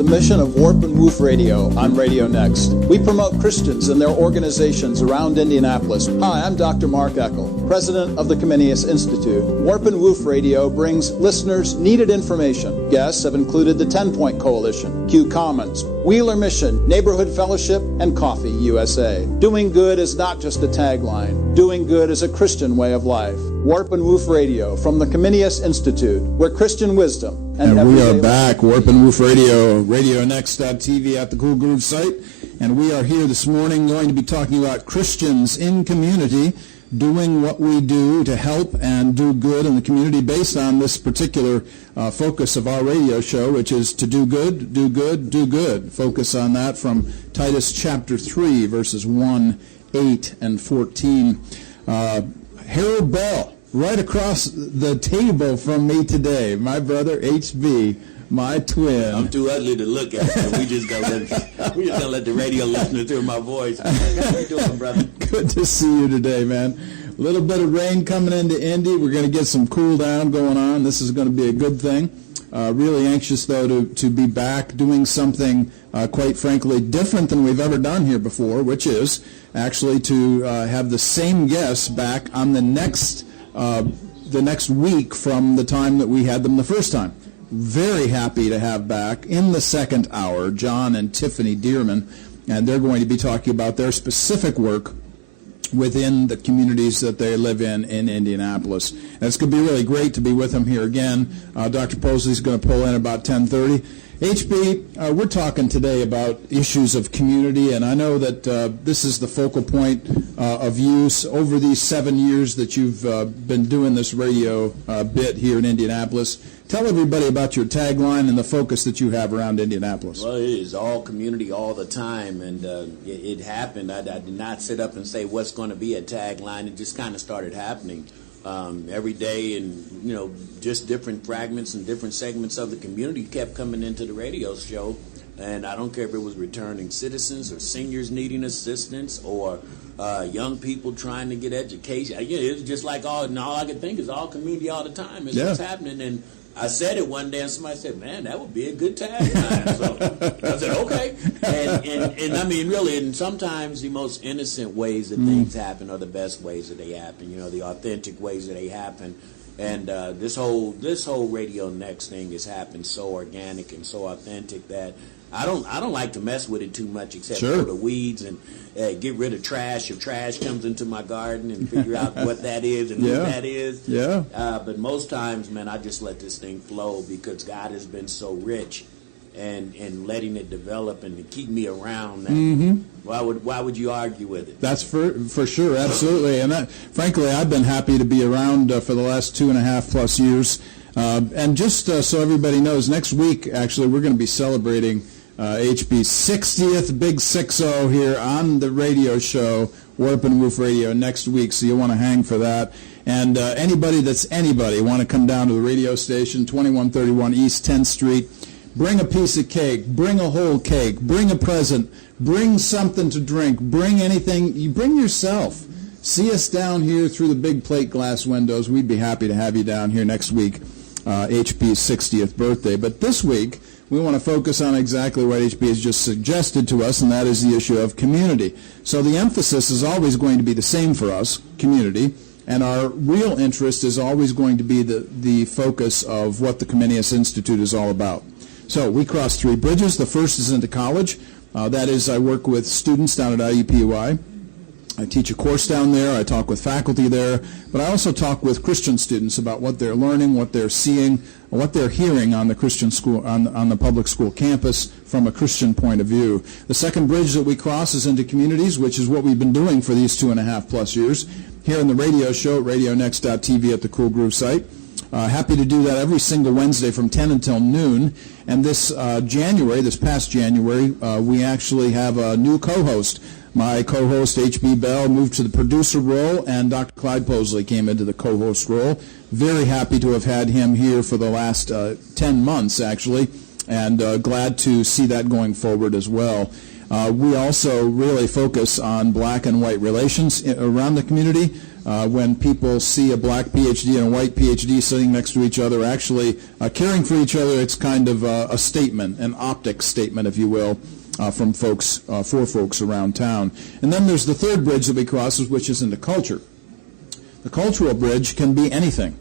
the mission of Warp and Woof Radio on Radio Next. We promote Christians and their organizations around Indianapolis. Hi, I'm Dr. Mark Eckel, president of the Tiffanys Institute. Warp and Woof Radio brings listeners needed information. Guests have included the 10-Point Coalition, Q Commons, Wheeler Mission, Neighborhood Fellowship, and Coffee USA. Doing good is not just a tagline. Doing good is a Christian way of life. Warp and Woof Radio from the Tiffanys Institute, where Christian wisdom and we are back, Warp and Woof Radio, RadioNext.tv at the Cool Groove site. And we are here this morning going to be talking about Christians in community, doing what we do to help and do good in the community based on this particular focus of our radio show, which is to do good, do good, do good. Focus on that from Titus chapter 3, verses 1, 8, and 14. Harold Bell, right across the table from me today, my brother HB, my twin. I'm too ugly to look at, so we just gonna let the radio listeners hear my voice. How you doing, brother? Good to see you today, man. A little bit of rain coming into Indy. We're going to get some cool down going on. This is going to be a good thing. Really anxious, though, to be back doing something, quite frankly, different than we've ever done here before, which is actually to have the same guests back on the next week from the time that we had them the first time. Very happy to have back in the second hour John and Tiffany Dearman, and they're going to be talking about their specific work within the communities that they live in Indianapolis. And it's going to be really great to be with them here again. Dr. Posley's going to pull in about 10:30. HB, we're talking today about issues of community, and I know that this is the focal point of use over these 7 years that you've been doing this radio bit here in Indianapolis. Tell everybody about your tagline and the focus that you have around Indianapolis. Well, it is all community all the time, and it happened. I did not sit up and say what's going to be a tagline. It just kind of started happening every day, and just different fragments and different segments of the community kept coming into the radio show. And I don't care if it was returning citizens or seniors needing assistance or young people trying to get education. It was just like all I could think is all community all the time. It's what's happening. And I said it one day, and somebody said, "Man, that would be a good tagline." So I said, "Okay." And I mean, really, and sometimes the most innocent ways that things happen are the best ways that they happen. The authentic ways that they happen. And this whole Radio Next thing has happened so organic and so authentic that I don't like to mess with it too much, except for the weeds and get rid of trash if trash comes into my garden and figure out what that is and who that is. Yeah. But most times, man, I just let this thing flow because God has been so rich and letting it develop and to keep me around. Why would you argue with it? That's for sure, absolutely. And frankly, I've been happy to be around for the last 2.5 plus years. And just so everybody knows, next week, actually, we're going to be celebrating HB's 60th Big 6-0 here on the radio show, Warp and Woof Radio, next week, so you'll want to hang for that. And anybody want to come down to the radio station, 2131 East 10th Street, bring a piece of cake, bring a whole cake, bring a present, bring something to drink, bring anything, you bring yourself. See us down here through the big plate glass windows. We'd be happy to have you down here next week, HB's 60th birthday. But this week, we want to focus on exactly what HB has just suggested to us, and that is the issue of community. So the emphasis is always going to be the same for us, community, and our real interest is always going to be the focus of what the Tiffanys Institute is all about. So we cross 3 bridges. The first is into college. That is, I work with students down at IUPUI. I teach a course down there. I talk with faculty there. But I also talk with Christian students about what they're learning, what they're seeing, what they're hearing on the Christian school, on the public school campus from a Christian point of view. The second bridge that we cross is into communities, which is what we've been doing for these 2.5 plus years here in the radio show at RadioNext.tv at the Cool Groove site. Happy to do that every single Wednesday from 10 until noon. And this past January, we actually have a new co-host. My co-host, H.B. Bell, moved to the producer role, and Dr. Clyde Posley came into the co-host role. Very happy to have had him here for the last 10 months, actually, and glad to see that going forward as well. We also really focus on black and white relations around the community. When people see a black PhD and a white PhD sitting next to each other, actually caring for each other, it's kind of a statement, an optic statement, if you will, from folks, for folks around town. And then there's the third bridge that we cross, which is into culture. The cultural bridge can be anything.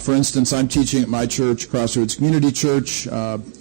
For instance, I'm teaching at my church, Crossroads Community Church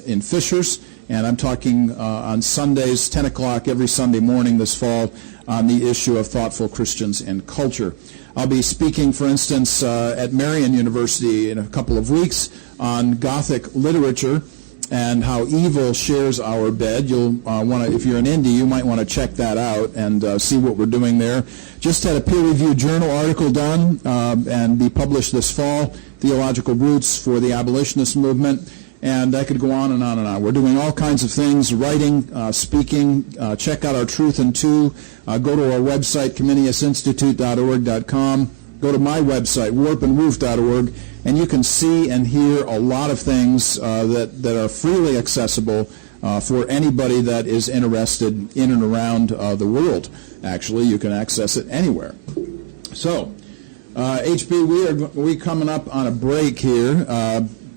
in Fishers, and I'm talking on Sundays, 10 o'clock every Sunday morning this fall, on the issue of thoughtful Christians and culture. I'll be speaking, for instance, at Marian University in a couple of weeks on Gothic literature and how evil shares our bed. You'll want to, if you're in Indy, you might want to check that out and see what we're doing there. Just had a peer-reviewed journal article done and be published this fall, Theological Roots for the Abolitionist Movement. And I could go on and on and on. We're doing all kinds of things, writing, speaking. Check out our Truth in Two. Go to our website, ComeniusInstitute.org.com. Go to my website, warpandwoof.org, and you can see and hear a lot of things that are freely accessible for anybody that is interested in and around the world. Actually, you can access it anywhere. So, HB, we're coming up on a break here.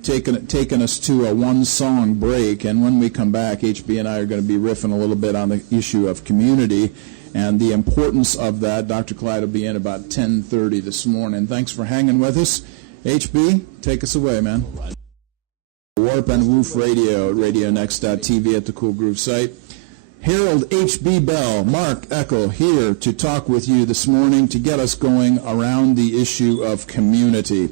Taking us to a one-song break, and when we come back, HB and I are going to be riffing a little bit on the issue of community and the importance of that. Dr. Clyde will be in about 10:30 this morning. Thanks for hanging with us. HB, take us away, man. Warp and Woof Radio, RadioNext.tv at the Cool Groove site. Harold H.B. Bell, Mark Eckel here to talk with you this morning to get us going around the issue of community.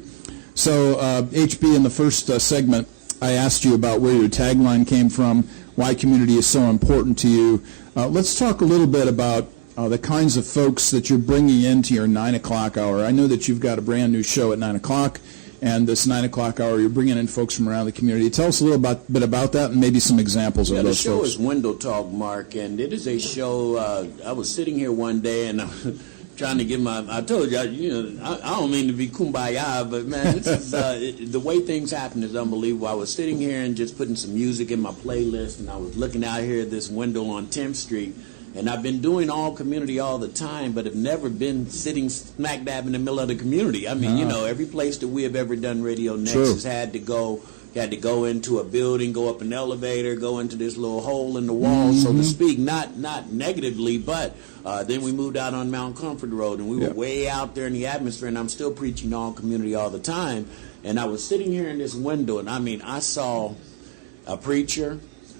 So, HB, in the first segment, I asked you about where your tagline came from, why community is so important to you. Let's talk a little bit about the kinds of folks that you're bringing into your 9 o'clock hour. I know that you've got a brand new show at 9 o'clock, and this 9 o'clock hour, you're bringing in folks from around the community. Tell us a little bit about that and maybe some examples of those folks. The show is Window Talk, Mark, and it is a show. I was sitting here one day, and trying to get I told you, I don't mean to be kumbaya, but man, this is, the way things happen is unbelievable. I was sitting here and just putting some music in my playlist, and I was looking out here at this window on 10th Street, and I've been doing all community all the time, but have never been sitting smack dab in the middle of the community. I mean, every place that we have ever done Radio Next has had to go. You had to go into a building, go up an elevator, go into this little hole in the wall, so to speak, not negatively, but then we moved out on Mount Comfort Road, and we were way out there in the atmosphere, and I'm still preaching all community all the time. And I was sitting here in this window, and I mean, I saw a preacher,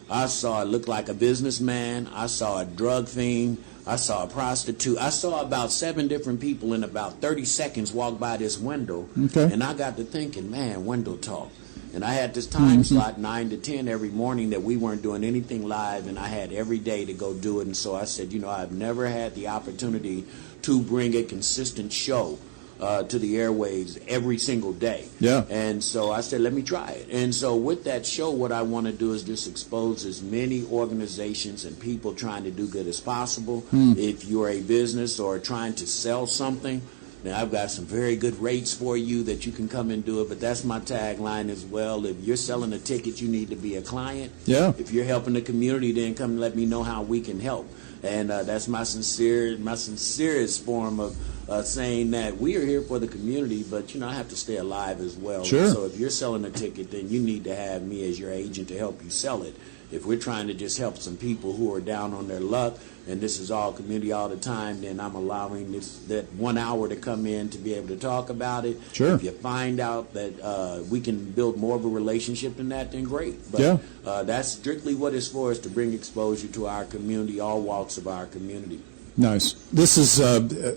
I saw it look like a businessman, I saw a drug fiend, I saw a prostitute. I saw about 7 different people in about 30 seconds walk by this window, and I got to thinking, man, Window Talk. And I had this time slot, 9 to 10 every morning, that we weren't doing anything live, and I had every day to go do it. And so I said, I've never had the opportunity to bring a consistent show to the airwaves every single day. Yeah. And so I said, let me try it. And so with that show, what I want to do is just expose as many organizations and people trying to do good as possible. If you're a business or trying to sell something, now, I've got some very good rates for you that you can come and do it, but that's my tagline as well. If you're selling a ticket, you need to be a client. Yeah. If you're helping the community, then come and let me know how we can help. And that's my sincerest form of saying that we are here for the community, but, I have to stay alive as well. Sure. So if you're selling a ticket, then you need to have me as your agent to help you sell it. If we're trying to just help some people who are down on their luck, and this is all community all the time, then I'm allowing that 1 hour to come in to be able to talk about it. Sure. If you find out that we can build more of a relationship in that, then great. But that's strictly what it's for, is to bring exposure to our community, all walks of our community. Nice. This is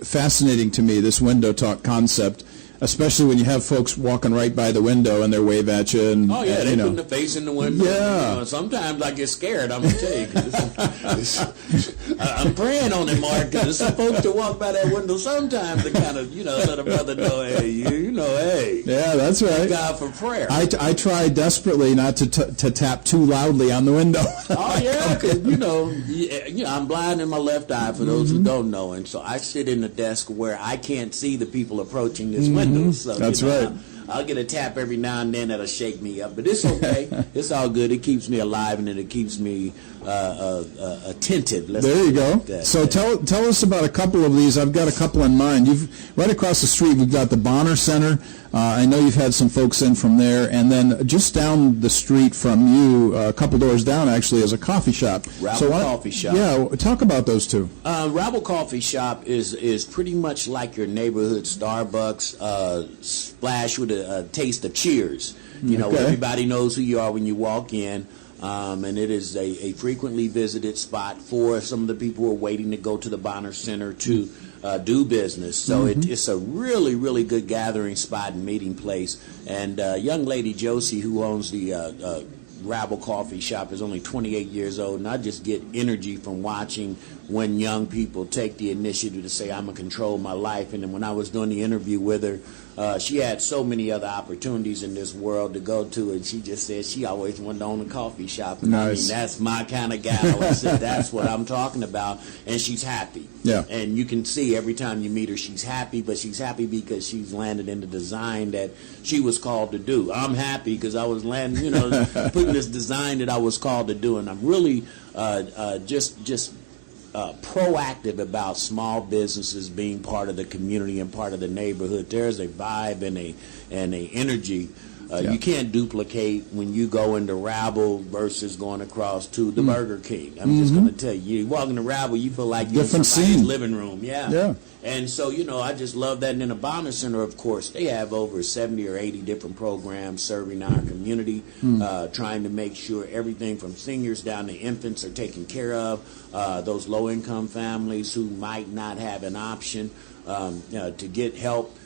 fascinating to me, this Window Talk concept, especially when you have folks walking right by the window and they wave at you. And, they put their face in the window. Yeah. Sometimes I get scared, I'm going to tell you. I'm praying on it, Mark, because there's some folks that walk by that window sometimes to kind of, let a brother know, hey. Yeah, that's right. Thank God for prayer. I try desperately not to tap too loudly on the window. Because, I'm blind in my left eye, for those who don't know, and so I sit in the desk where I can't see the people approaching this window. So, that's right. I'll get a tap every now and then that'll shake me up, but it's okay. It's all good. It keeps me alive, and it keeps me attentive. There you go. So tell us about a couple of these. I've got a couple in mind. Right across the street, we've got the Bonner Center. I know you've had some folks in from there, and then just down the street from you, a couple doors down actually, is a coffee shop. Rabble Coffee Shop. Yeah, talk about those two. Rabble Coffee Shop is pretty much like your neighborhood Starbucks, splash with a taste of Cheers. You know, everybody knows who you are when you walk in. And it is a frequently visited spot for some of the people who are waiting to go to the Bonner Center to do business. So it's a really, really good gathering spot and meeting place. And young lady Josie, who owns the Rabble Coffee Shop, is only 28 years old, and I just get energy from watching when young people take the initiative to say, I'm going to control my life. And then when I was doing the interview with her, she had so many other opportunities in this world to go to, and she just said she always wanted to own a coffee shop. And nice. I mean, that's my kind of gal. I said, that's what I'm talking about. And she's happy. Yeah. And you can see every time you meet her, she's happy, but she's happy because she's landed in the design that she was called to do. I'm happy because I was landing, putting this design that I was called to do. And I'm really just proactive about small businesses being part of the community and part of the neighborhood. There's a vibe and a energy you can't duplicate when you go into Rabble versus going across to the Burger King. I'm just going to tell you, you walk into Rabble, you feel like you're in somebody's living room. Yeah. And so, I just love that. And in the Bonner Center, of course, they have over 70 or 80 different programs serving our community, trying to make sure everything from seniors down to infants are taken care of. Those low-income families who might not have an option to get help,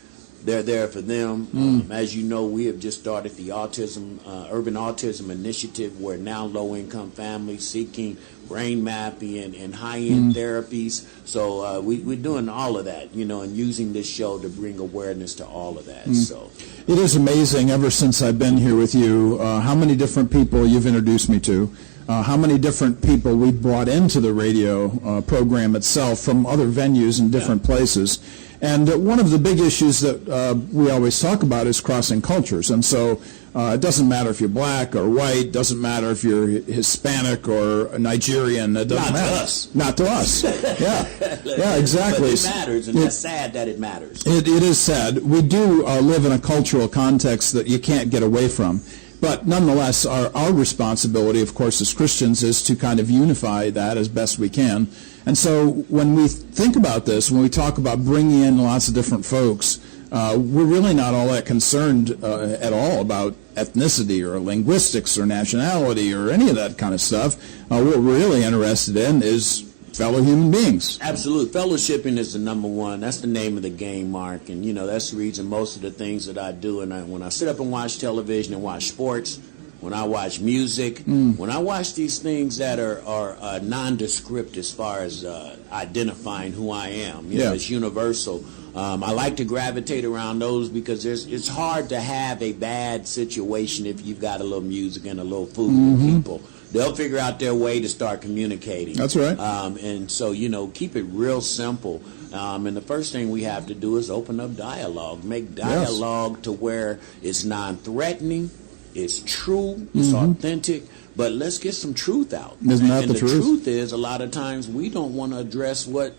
they're there for them. As you know, we have just started the Urban Autism Initiative, where now low-income families seeking brain mapping and high-end therapies. So we're doing all of that, and using this show to bring awareness to all of that. So it is amazing, ever since I've been here with you, how many different people you've introduced me to. How many different people we've brought into the radio program itself from other venues in different places. And one of the big issues that we always talk about is crossing cultures. And so it doesn't matter if you're black or white, doesn't matter if you're Hispanic or Nigerian, it doesn't matter. Not to us. Yeah, exactly. But it matters, and that's sad that it matters. It is sad. We do live in a cultural context that you can't get away from. But nonetheless, our responsibility, of course, as Christians, is to kind of unify that as best we can. And so when we think about this, when we talk about bringing in lots of different folks, we're really not all that concerned at all about ethnicity or linguistics or nationality or any of that kind of stuff. What we're really interested in is fellow human beings. Absolutely. Fellowshipping is the number one. That's the name of the game, Mark. And, that's the reason most of the things that I do. And when I sit up and watch television and watch sports, when I watch music, when I watch these things that are nondescript as far as identifying who I am, it's universal. I like to gravitate around those because it's hard to have a bad situation if you've got a little music and a little food with people. They'll figure out their way to start communicating. That's right. And so, keep it real simple. And the first thing we have to do is open up dialogue. Make dialogue to where it's non-threatening, it's true, it's authentic, but let's get some truth out. Isn't that the truth? And the truth is, a lot of times we don't want to address what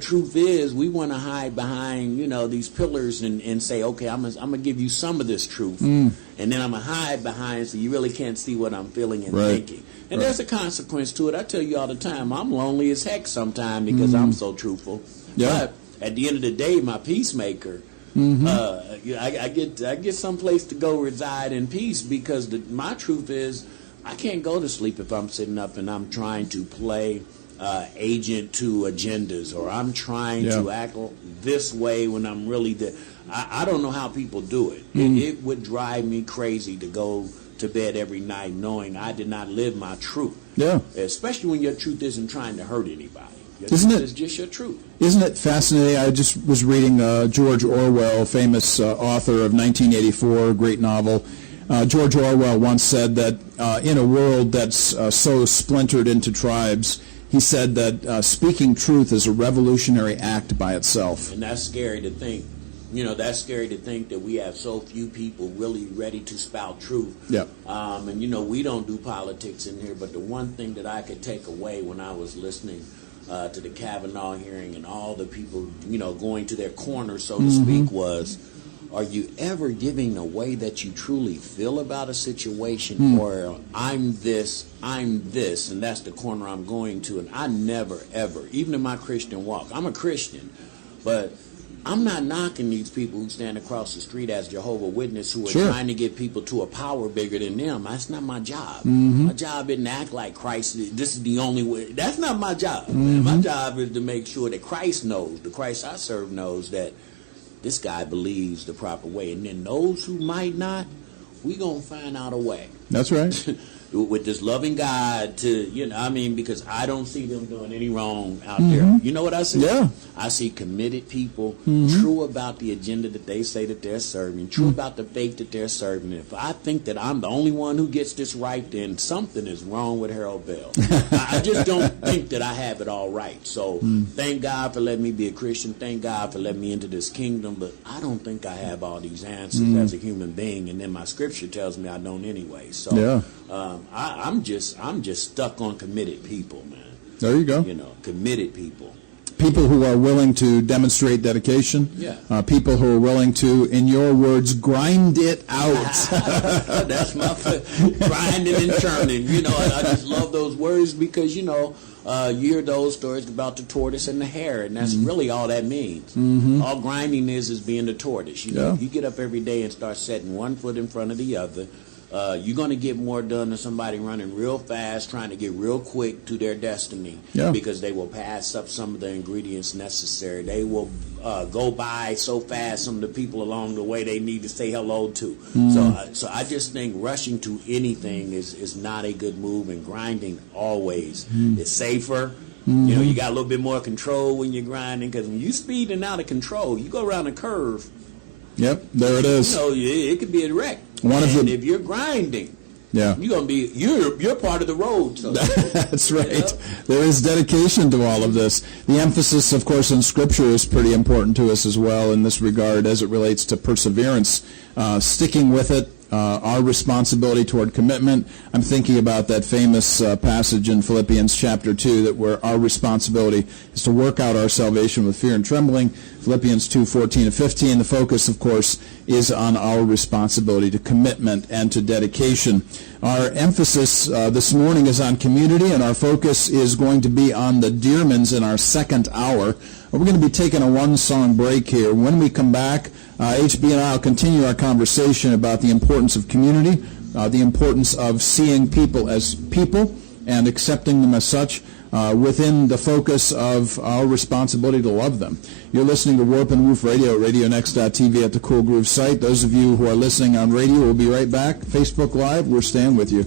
truth is. We want to hide behind, these pillars and say, okay, I'm going to give you some of this truth, and then I'm going to hide behind so you really can't see what I'm feeling and thinking. And there's a consequence to it. I tell you all the time, I'm lonely as heck sometimes because I'm so truthful. But at the end of the day, my peacemaker, I get someplace to go reside in peace because my truth is I can't go to sleep if I'm sitting up and I'm trying to play agent to agendas, or I'm trying to act this way when I'm really I don't know how people do it. It would drive me crazy to go to bed every night knowing I did not live my truth. Yeah. Especially when your truth isn't trying to hurt anybody. It's just your truth. Isn't it fascinating? I just was reading George Orwell, famous author of 1984, great novel. George Orwell once said that in a world that's so splintered into tribes, he said that speaking truth is a revolutionary act by itself. And that's scary to think. that's scary to think that we have so few people really ready to spout truth. Yeah. And we don't do politics in here, but the one thing that I could take away when I was listening to the Kavanaugh hearing and all the people, going to their corner, so to speak, was, are you ever giving a way that you truly feel about a situation, or I'm this, and that's the corner I'm going to? And I never, ever, even in my Christian walk, I'm a Christian, but I'm not knocking these people who stand across the street as Jehovah's Witnesses who are trying to get people to a power bigger than them. That's not my job. My job isn't to act like Christ. This is the only way. That's not my job. My job is to make sure that Christ knows, the Christ I serve knows that this guy believes the proper way. And then those who might not, we going to find out a way. That's right. With this loving God to, because I don't see them doing any wrong out there. You know what I see? Yeah. I see committed people, true about the agenda that they say that they're serving, true about the faith that they're serving. If I think that I'm the only one who gets this right, then something is wrong with Harold Bell. I just don't think that I have it all right. So thank God for letting me be a Christian. Thank God for letting me into this kingdom. But I don't think I have all these answers as a human being. And then my scripture tells me I don't anyway. So I'm just stuck on committed people, man. There you go. Committed people. People who are willing to demonstrate dedication. Yeah. People who are willing to, in your words, grind it out. That's my grinding and churning. I just love those words because, you hear those stories about the tortoise and the hare, and that's really all that means. All grinding is being the tortoise. You get up every day and start setting one foot in front of the other. You're going to get more done than somebody running real fast, trying to get real quick to their destiny, because they will pass up some of the ingredients necessary. They will go by so fast some of the people along the way they need to say hello to. So I just think rushing to anything is not a good move, and grinding always is safer. You got a little bit more control when you're grinding, because when you're speeding out of control, you go around a curve. Yep, there it is. It could be a wreck. If you're grinding, you're gonna be you're part of the road. So that's right. There is dedication to all of this. The emphasis, of course, in Scripture is pretty important to us as well in this regard, as it relates to perseverance, sticking with it. Our responsibility toward commitment. I'm thinking about that famous passage in Philippians chapter 2 that where our responsibility is to work out our salvation with fear and trembling. Philippians 2:14-15. The focus, of course, is on our responsibility to commitment and to dedication. Our emphasis this morning is on community, and our focus is going to be on the Dearmans in our second hour. We're going to be taking a one-song break here. When we come back, HB and I will continue our conversation about the importance of community, the importance of seeing people as people and accepting them as such within the focus of our responsibility to love them. You're listening to Warp and Woof Radio, RadioNext.tv at the Cool Groove site. Those of you who are listening on radio, we'll be right back. Facebook Live, we're staying with you.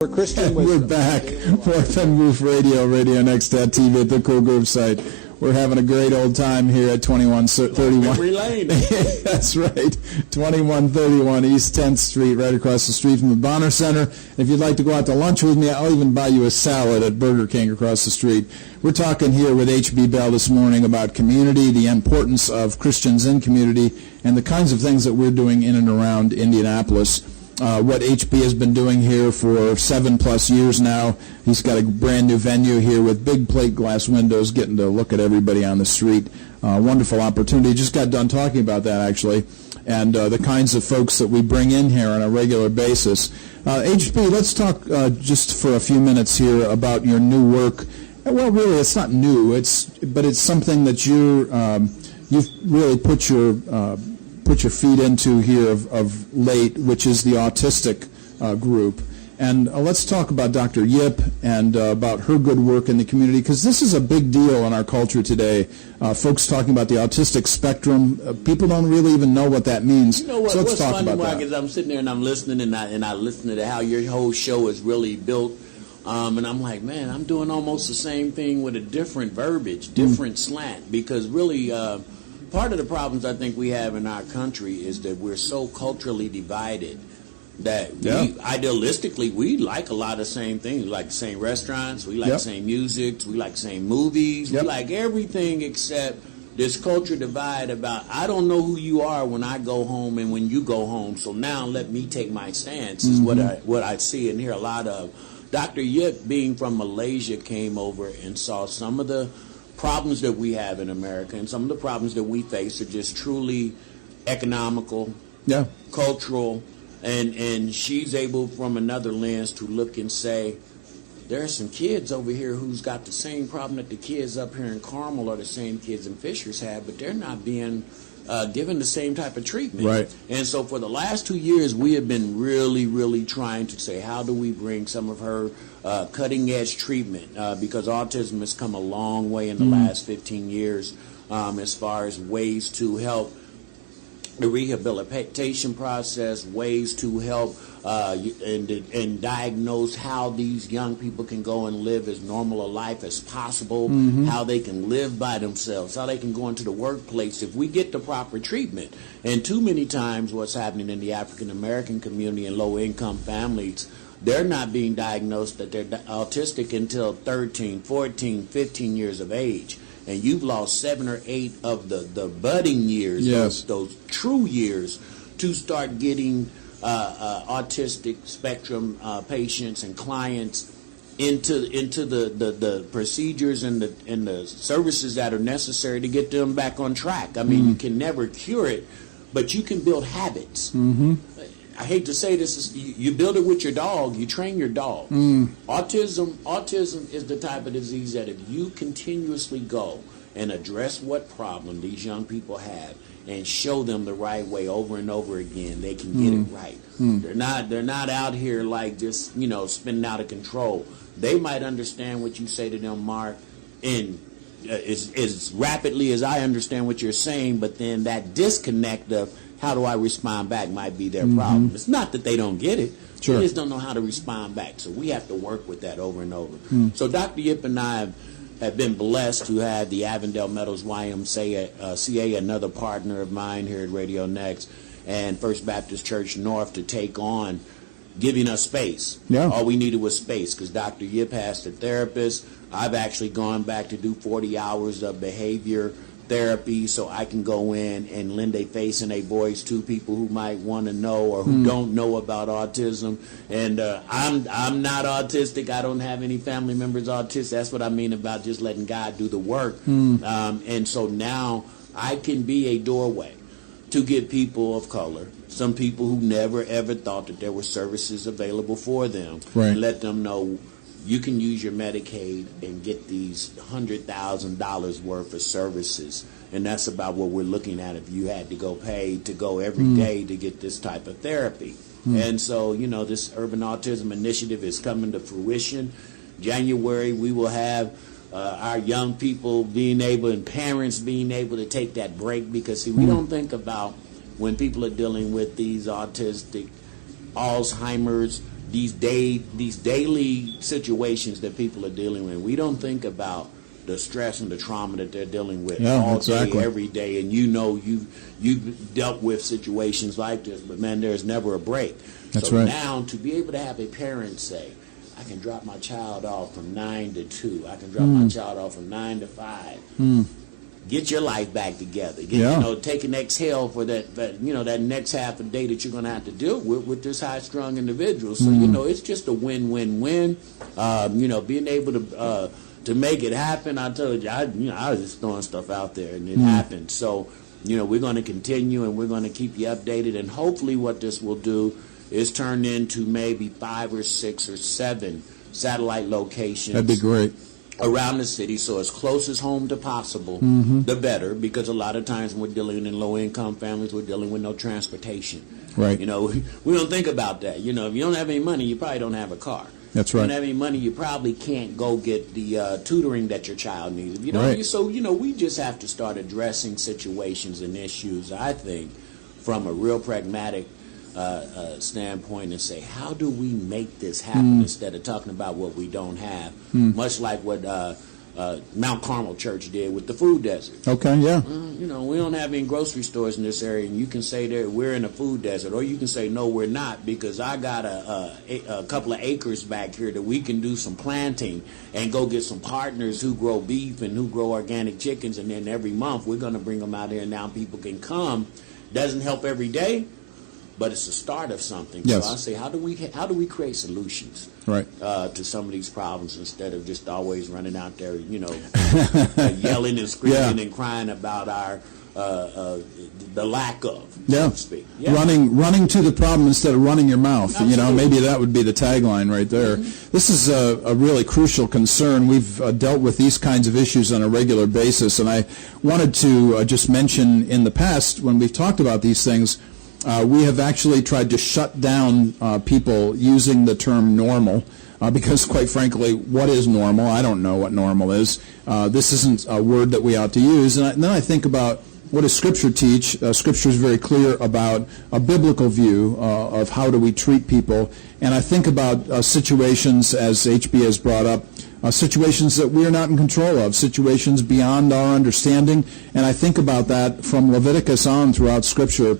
We're back. Warp and Woof Radio, RadioNext.tv at the Cool Groove site. We're having a great old time here at 2131. Memory Lane. That's right. 2131 East 10th Street, right across the street from the Bonner Center. If you'd like to go out to lunch with me, I'll even buy you a salad at Burger King across the street. We're talking here with H.B. Bell this morning about community, the importance of Christians in community, and the kinds of things that we're doing in and around Indianapolis. What HB has been doing here for 7+ years now. He's got a brand new venue here with big plate glass windows, getting to look at everybody on the street. Wonderful opportunity. Just got done talking about that, actually, and the kinds of folks that we bring in here on a regular basis. HB, let's talk just for a few minutes here about your new work. Well, really, it's not new, but it's something that you've really put your feet into here of late, which is the autistic group. And let's talk about Dr. Yip and about her good work in the community, because this is a big deal in our culture today. Folks talking about the autistic spectrum. People don't really even know what that means. You know what, so let's what's talk funny, about Mark, that. is I'm sitting there and I'm listening, and I listen to how your whole show is really built. And I'm like, man, I'm doing almost the same thing with a different verbiage, different slant, because really part of the problems I think we have in our country is that we're so culturally divided that idealistically we like a lot of the same things. We like the same restaurants, we like the same music, we like the same movies, we like everything except this culture divide about, I don't know who you are when I go home and when you go home, so now let me take my stance, is what I see and hear a lot of. Dr. Yip, being from Malaysia, came over and saw some of the problems that we have in America, and some of the problems that we face are just truly economical, cultural, and she's able from another lens to look and say, there are some kids over here who's got the same problem that the kids up here in Carmel or the same kids in Fishers have, but they're not being given the same type of treatment. Right. And so for the last 2 years, we have been really, really trying to say, how do we bring some of her cutting-edge treatment, because autism has come a long way in the last 15 years as far as ways to help the rehabilitation process, ways to help and diagnose how these young people can go and live as normal a life as possible, how they can live by themselves, how they can go into the workplace if we get the proper treatment. And too many times what's happening in the African American community and low-income families, they're not being diagnosed that they're autistic until 13, 14, 15 years of age. And you've lost 7 or 8 of the budding years, those true years, to start getting autistic spectrum patients and clients into the procedures and the services that are necessary to get them back on track. I mean, you can never cure it, but you can build habits. I hate to say this, you build it with your dog, you train your dog. Autism is the type of disease that if you continuously go and address what problem these young people have and show them the right way over and over again, they can get it right. They're not out here like just, spinning out of control. They might understand what you say to them, Mark, and as rapidly as I understand what you're saying, but then that disconnect of how do I respond back might be their problem. It's not that they don't get it. They just don't know how to respond back. So we have to work with that over and over. So Dr. Yip and I have been blessed to have the Avondale Meadows YMCA, another partner of mine here at Radio Next, and First Baptist Church North to take on giving us space. All we needed was space because Dr. Yip has the therapist. I've actually gone back to do 40 hours of behavior therapy so I can go in and lend a face and a voice to people who might want to know or who don't know about autism. And I'm not autistic. I don't have any family members autistic. That's what I mean about just letting God do the work. And so now I can be a doorway to get people of color, some people who never ever thought that there were services available for them, and let them know you can use your Medicaid and get these $100,000 worth of services. And that's about what we're looking at if you had to go pay to go every day to get this type of therapy. And so, this Urban Autism Initiative is coming to fruition. January, we will have our young people being able and parents being able to take that break because, see, we don't think about when people are dealing with these autistic, Alzheimer's, these daily situations that people are dealing with. We don't think about the stress and the trauma that they're dealing with all day, every day. And you've dealt with situations like this, but man, there's never a break. So now to be able to have a parent say, I can drop my child off from 9 to 2. I can drop my child off from 9 to 5. Get your life back together. Take an exhale for that next half a day that you're going to have to deal with this high-strung individual. So, it's just a win-win-win. Being able to make it happen. I told you, I was just throwing stuff out there, and it happened. So, we're going to continue, and we're going to keep you updated. And hopefully what this will do is turn into maybe 5 or 6 or 7 satellite locations. That'd be great. Around the city, so as close as home to possible, the better, because a lot of times when we're dealing in low-income families, we're dealing with no transportation. Right. We don't think about that. If you don't have any money, you probably don't have a car. That's right. If you don't have any money, you probably can't go get the tutoring that your child needs. So, we just have to start addressing situations and issues, I think, from a real pragmatic standpoint and say, how do we make this happen instead of talking about what we don't have, much like what Mount Carmel Church did with the food desert. Okay, yeah. We we don't have any grocery stores in this area, and you can say that we're in a food desert, or you can say no, we're not, because I got a couple of acres back here that we can do some planting and go get some partners who grow beef and who grow organic chickens, and then every month we're going to bring them out here, and now people can come. Doesn't help every day, but it's the start of something. Yes. So I say, how do we create solutions to some of these problems instead of just always running out there, yelling and screaming and crying about our the lack of, so to speak. Yeah. Running to the problem instead of running your mouth. Absolutely. Maybe that would be the tagline right there. Mm-hmm. This is a really crucial concern. We've dealt with these kinds of issues on a regular basis, and I wanted to just mention in the past when we've talked about these things, we have actually tried to shut down people using the term normal because, quite frankly, what is normal? I don't know what normal is. This isn't a word that we ought to use. And then I think about what does Scripture teach? Scripture is very clear about a biblical view of how do we treat people. And I think about situations, as HB has brought up, situations that we're not in control of, situations beyond our understanding. And I think about that from Leviticus on throughout Scripture.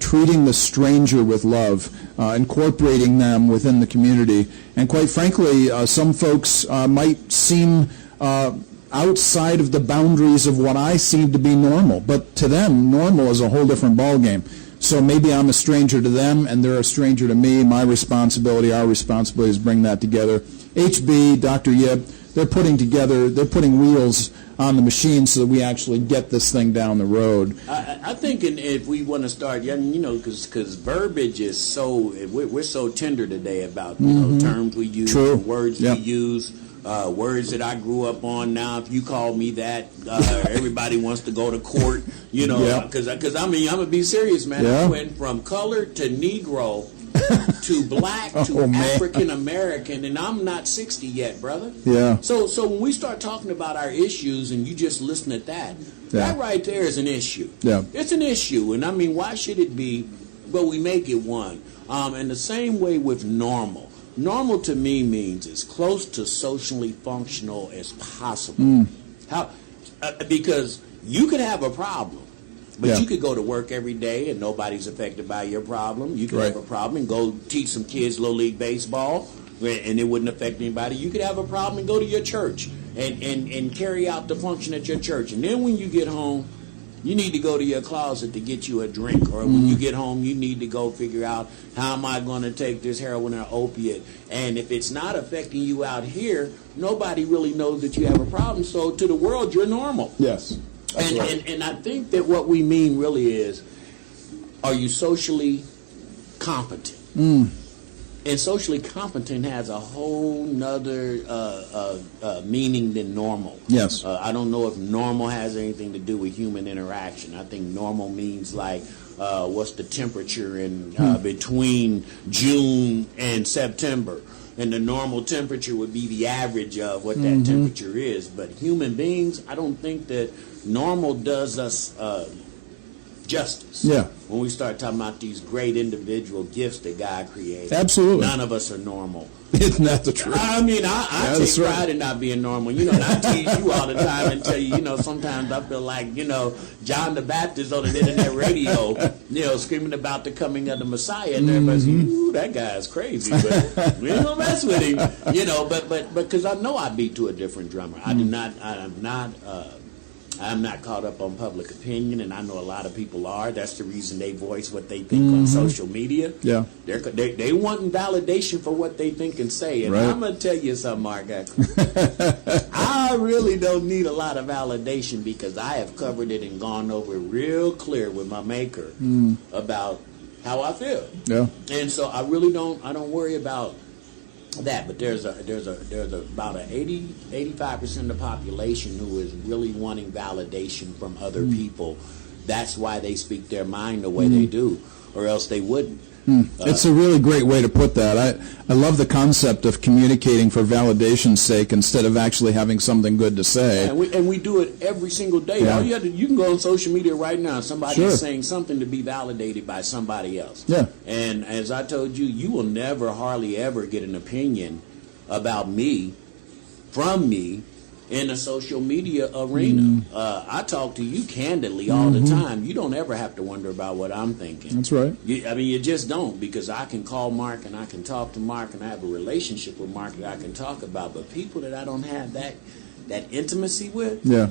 Treating the stranger with love, incorporating them within the community. And quite frankly, some folks might seem outside of the boundaries of what I seem to be normal. But to them, normal is a whole different ballgame. So maybe I'm a stranger to them, and they're a stranger to me. My responsibility, our responsibility is bring that together. HB, Dr. Yip, they're putting wheels on the machine so that we actually get this thing down the road. I think if we want to start, because verbiage is so, we're so tender today about terms we use, words we use, words that I grew up on. Now, if you call me that, everybody wants to go to court, because I'm going to be serious, man. I went from color to Negro to black to African American, and I'm not 60 yet, brother. Yeah. So when we start talking about our issues, and you just listen at that, that right there is an issue. Yeah. It's an issue, and I mean, why should it be? But we make it one. And the same way with normal. Normal to me means as close to socially functional as possible. Because you could have a problem. But you could go to work every day and nobody's affected by your problem. You could have a problem and go teach some kids Little League baseball and it wouldn't affect anybody. You could have a problem and go to your church and carry out the function at your church. And then when you get home, you need to go to your closet to get you a drink. Or when you get home, you need to go figure out, how am I going to take this heroin or opiate? And if it's not affecting you out here, nobody really knows that you have a problem. So to the world, you're normal. Yes. And I think that what we mean really is, are you socially competent? And socially competent has a whole nother meaning than normal. Yes. I don't know if normal has anything to do with human interaction. I think normal means like, what's the temperature in between June and September? And the normal temperature would be the average of what that temperature is. But human beings, I don't think that normal does us justice. Yeah. When we start talking about these great individual gifts that God created. Absolutely. None of us are normal. Isn't that the truth? I mean, I take pride in not being normal. And I tease you all the time and tell you, sometimes I feel like, John the Baptist on the internet radio, screaming about the coming of the Messiah. And everybody's like, ooh, that guy's crazy. But we ain't going to mess with him. But because I know I beat to a different drummer. I'm not caught up on public opinion, and I know a lot of people are. That's the reason they voice what they think on social media. Yeah, they want validation for what they think and say. And I'm gonna tell you something, Mark. I really don't need a lot of validation because I have covered it and gone over it real clear with my Maker about how I feel. Yeah, and so I really don't worry about that, but there's about 85% of the population who is really wanting validation from other people. That's why they speak their mind the way they do, or else they wouldn't. It's a really great way to put that. I love the concept of communicating for validation's sake instead of actually having something good to say. Yeah, and we do it every single day. Yeah. You can go on social media right now. Somebody's saying something to be validated by somebody else. Yeah. And as I told you, you will never, hardly ever get an opinion about me, from me, in the social media arena. I talk to you candidly all the time. You don't ever have to wonder about what I'm thinking. That's right. You just don't, because I can call Mark and I can talk to Mark and I have a relationship with Mark that I can talk about. But people that I don't have that intimacy with, Yeah.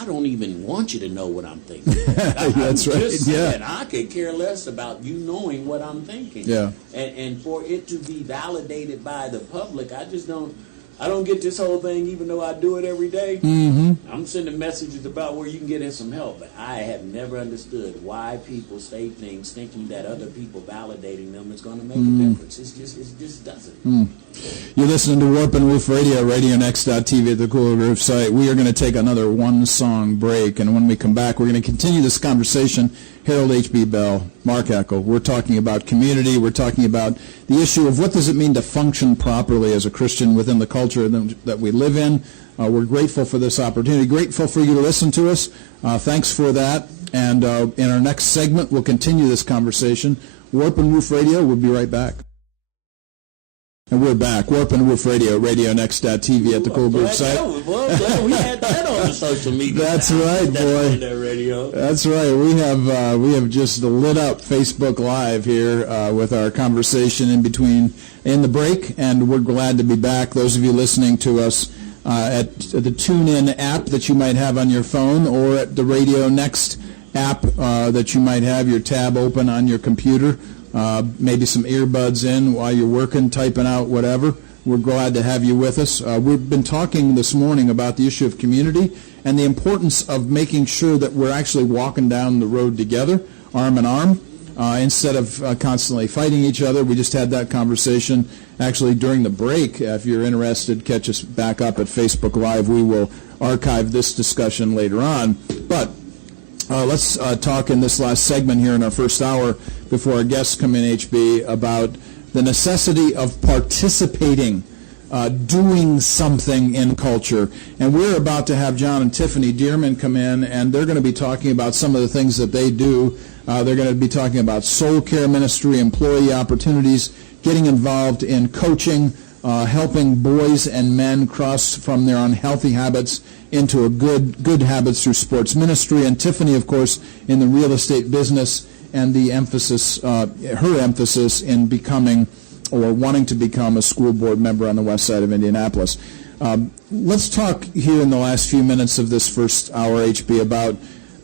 I don't even want you to know what I'm thinking. That's I'm right. just saying, Yeah. I could care less about you knowing what I'm thinking. Yeah. And for it to be validated by the public, I don't get this whole thing, even though I do it every day. I'm sending messages about where you can get in some help, but I have never understood why people say things thinking that other people validating them is going to make a difference. It just doesn't. You're listening to Warp and Woof Radio, RadioNext.tv at the Cool Groove site. We are going to take another one-song break, and when we come back, we're going to continue this conversation. Harold H.B. Bell, Mark Eckel. We're talking about community. We're talking about the issue of what does it mean to function properly as a Christian within the culture that we live in. We're grateful for this opportunity, grateful for you to listen to us. Thanks for that. And in our next segment, we'll continue this conversation. Warp and Woof Radio, we'll be right back. And we're back. Warp and Woof Radio, RadioNext.tv at the Cool Groove site. We had that on the social media. That's right, boy. That radio. That's right. We have just lit up Facebook Live here with our conversation in the break, and we're glad to be back. Those of you listening to us at the TuneIn app that you might have on your phone, or at the Radio Next app that you might have your tab open on your computer. Maybe some earbuds in while you're working, typing out, whatever. We're glad to have you with us. We've been talking this morning about the issue of community and the importance of making sure that we're actually walking down the road together, arm in arm, instead of constantly fighting each other. We just had that conversation actually during the break. If you're interested, catch us back up at Facebook Live. We will archive this discussion later on. But let's talk in this last segment here in our first hour before our guests come in, HB, about the necessity of participating, doing something in culture. And we're about to have John and Tiffany Dearman come in, and they're going to be talking about some of the things that they do. They're going to be talking about soul care ministry, employee opportunities, getting involved in coaching, helping boys and men cross from their unhealthy habits into a good habits through sports ministry. And Tiffany, of course, in the real estate business, and the emphasis, her emphasis in becoming or wanting to become a school board member on the west side of Indianapolis. Let's talk here in the last few minutes of this first hour, HB, about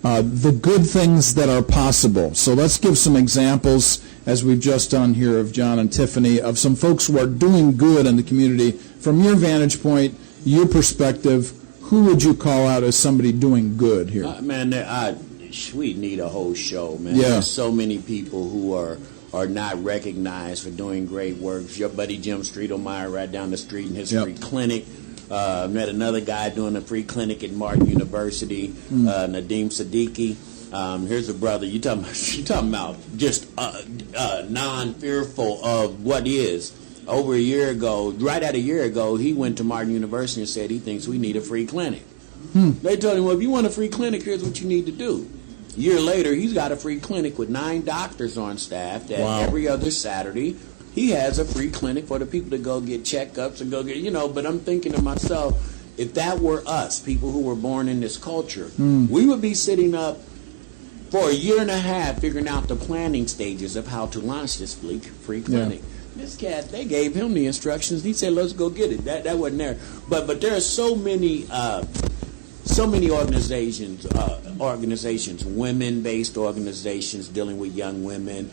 the good things that are possible. So let's give some examples, as we've just done here, of John and Tiffany, of some folks who are doing good in the community. From your vantage point, your perspective, who would you call out as somebody doing good here? We need a whole show, man. Yeah. There's so many people who are not recognized for doing great work. Your buddy Jim Streetelmeyer right down the street in his free clinic. Met another guy doing a free clinic at Martin University, Nadeem Siddiqui. Here's a brother. You talking about just non-fearful of what is. Over a year ago, right at a year ago, he went to Martin University and said he thinks we need a free clinic. They told him, well, if you want a free clinic, here's what you need to do. A year later, he's got a free clinic with 9 doctors on staff that every other Saturday he has a free clinic for the people to go get checkups and go get, but I'm thinking to myself, if that were us, people who were born in this culture, we would be sitting up for a year and a half figuring out the planning stages of how to launch this free clinic. This cat, they gave him the instructions. He said, let's go get it. That wasn't there. But there are so many organizations, women-based organizations dealing with young women,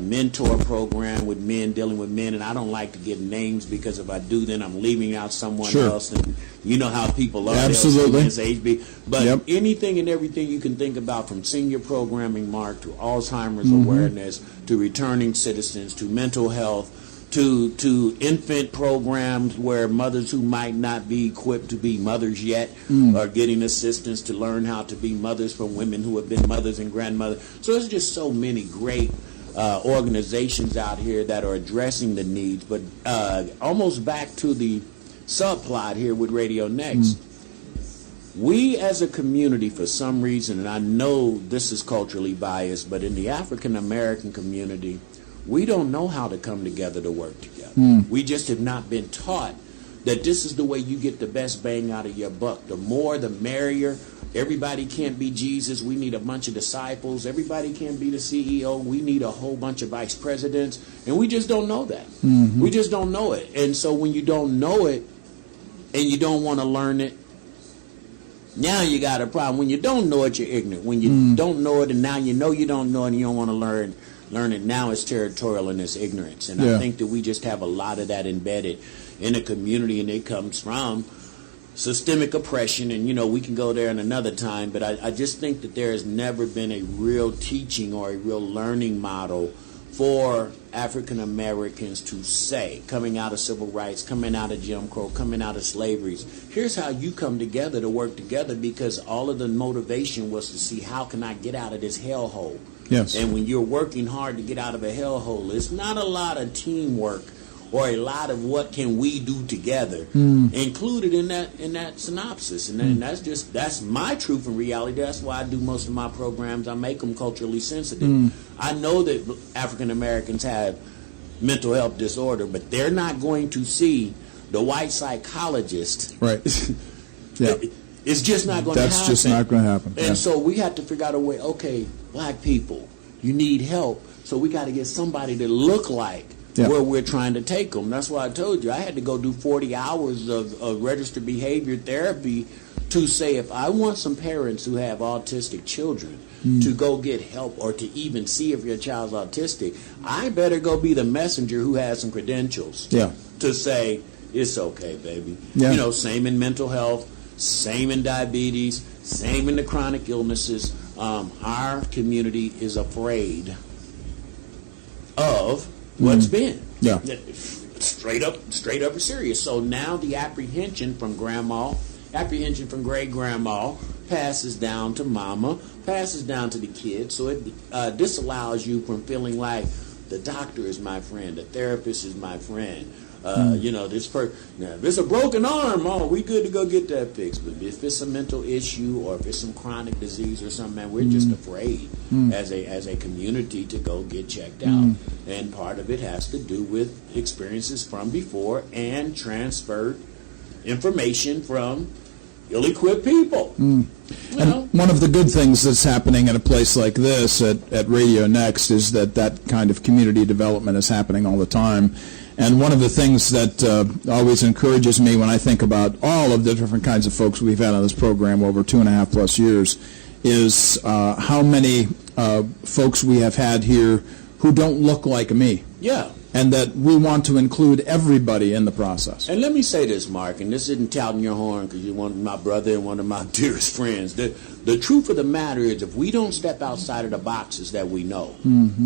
mentor program with men dealing with men, and I don't like to give names because if I do, then I'm leaving out someone else, and you know how people are. Absolutely. But anything and everything you can think about, from senior programming, Mark, to Alzheimer's awareness, to returning citizens, to mental health, to infant programs where mothers who might not be equipped to be mothers yet are getting assistance to learn how to be mothers from women who have been mothers and grandmothers. So there's just so many great organizations out here that are addressing the needs. But almost back to the subplot here with Radio Next, we as a community, for some reason, and I know this is culturally biased, but in the African American community, we don't know how to come together to work together. We just have not been taught that this is the way you get the best bang out of your buck. The more, the merrier. Everybody can't be Jesus. We need a bunch of disciples. Everybody can't be the CEO. We need a whole bunch of vice presidents. And we just don't know that. We just don't know it. And so when you don't know it and you don't want to learn it, now you got a problem. When you don't know it, you're ignorant. When you don't know it and now you know you don't know it and you don't want to learn it, now it's territorial and it's ignorance. And I think that we just have a lot of that embedded in the community, and it comes from systemic oppression, and we can go there in another time, but I just think that there has never been a real teaching or a real learning model for African Americans to say, coming out of civil rights, coming out of Jim Crow, coming out of slavery, here's how you come together to work together, because all of the motivation was to see, how can I get out of this hellhole? Yes. And when you're working hard to get out of a hellhole, it's not a lot of teamwork or a lot of what can we do together included in that synopsis. And that's my truth and reality. That's why I do most of my programs. I make them culturally sensitive. I know that African Americans have mental health disorder, but they're not going to see the white psychologist. Right. Yeah. It's just not going to happen. That's just not going to happen. And so we have to figure out a way, okay, black people, you need help, so we got to get somebody to look like where we're trying to take them. That's why I told you I had to go do 40 hours of registered behavior therapy to say, if I want some parents who have autistic children to go get help or to even see if your child's autistic, I better go be the messenger who has some credentials to say, it's okay, baby. Same in mental health, same in diabetes, same in the chronic illnesses. Our community is afraid of what's been. Straight up serious. So now the apprehension from great grandma passes down to mama, passes down to the kids. So it disallows you from feeling like the doctor is my friend, the therapist is my friend. This person, if it's a broken arm, we good to go get that fixed. But if it's a mental issue or if it's some chronic disease or something, man, we're just afraid as a community to go get checked out. And part of it has to do with experiences from before and transferred information from ill-equipped people. And one of the good things that's happening at a place like this at Radio Next is that kind of community development is happening all the time. And one of the things that always encourages me when I think about all of the different kinds of folks we've had on this program over 2.5+ years is how many folks we have had here who don't look like me. Yeah. And that we want to include everybody in the process. And let me say this, Mark, and this isn't touting your horn because you're one of my brother and one of my dearest friends. The truth of the matter is, if we don't step outside of the boxes that we know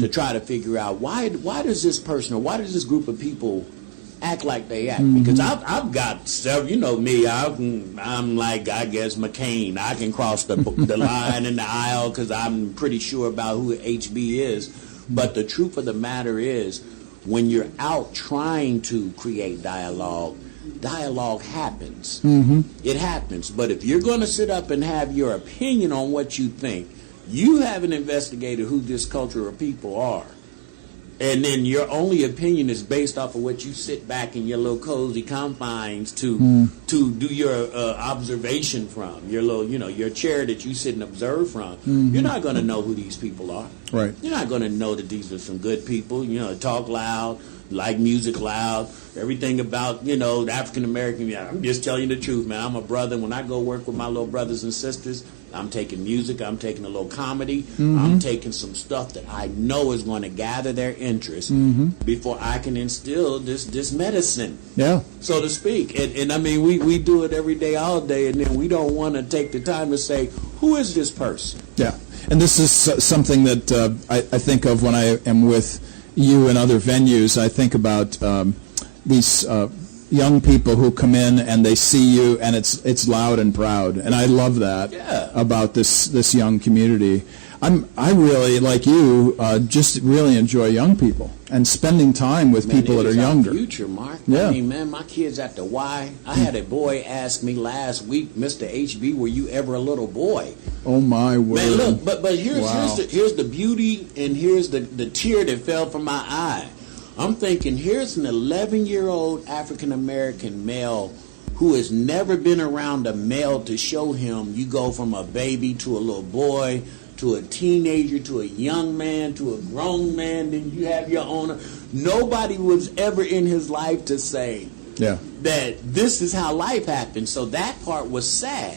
to try to figure out why does this person or why does this group of people act like they act? Because I've got several, you know me, I'm like, I guess, McCain. I can cross the line in the aisle because I'm pretty sure about who HB is. But the truth of the matter is, when you're out trying to create dialogue happens. It happens. But if you're going to sit up and have your opinion on what you think, you haven't investigated who this culture of people are. And then your only opinion is based off of what you sit back in your little cozy confines to do your observation from, your little, your chair that you sit and observe from. You're not going to know who these people are. Right. You're not going to know that these are some good people, talk loud, like music loud, everything about, the African American. I'm just telling you the truth, man. I'm a brother. When I go work with my little brothers and sisters, I'm taking music, I'm taking a little comedy, I'm taking some stuff that I know is going to gather their interest before I can instill this medicine, so to speak. And I mean, we do it every day, all day, and then we don't want to take the time to say, who is this person? Yeah, and this is something that I think of when I am with you and other venues. I think about these young people who come in and they see you, and it's loud and proud, and I love that about this young community. I really, like you, just really enjoy young people and spending time with people that are younger. Future, Mark. Yeah. I mean, man, my kids at the Y. I had a boy ask me last week, Mr. HB, were you ever a little boy? Oh my word! Man, look, but here's the beauty, and here's the tear that fell from my eye. I'm thinking, here's an 11-year-old African-American male who has never been around a male to show him you go from a baby to a little boy to a teenager to a young man to a grown man, then you have your own. Nobody was ever in his life to say that this is how life happens. So that part was sad.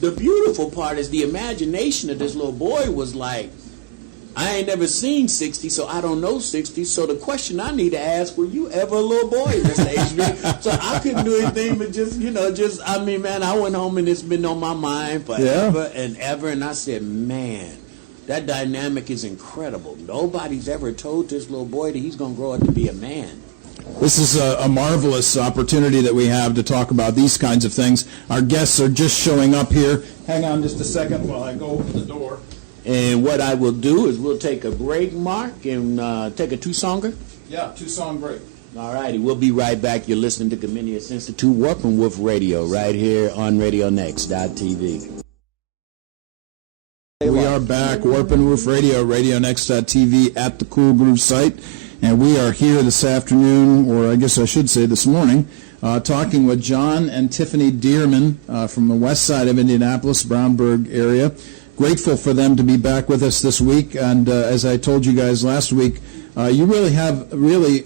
The beautiful part is the imagination of this little boy was like, I ain't never seen 60, so I don't know 60. So the question I need to ask, were you ever a little boy at this age group? So I couldn't do anything but I mean, man, I went home and it's been on my mind forever and ever. And I said, man, that dynamic is incredible. Nobody's ever told this little boy that he's going to grow up to be a man. This is a marvelous opportunity that we have to talk about these kinds of things. Our guests are just showing up here. Hang on just a second while I go open the door. And what I will do is we'll take a break, Mark, and take a two-songer. Yeah, two-song break. All righty, we'll be right back. You're listening to Comenius Institute Warp and Woof Radio right here on RadioNext.tv. We are back, Warp and Woof Radio, RadioNext.tv at the Cool Groove site. And we are here this afternoon, or I guess I should say this morning, talking with John and Tiffany Dearman from the west side of Indianapolis, Brownburg area. Grateful for them to be back with us this week, and as I told you guys last week, you really have,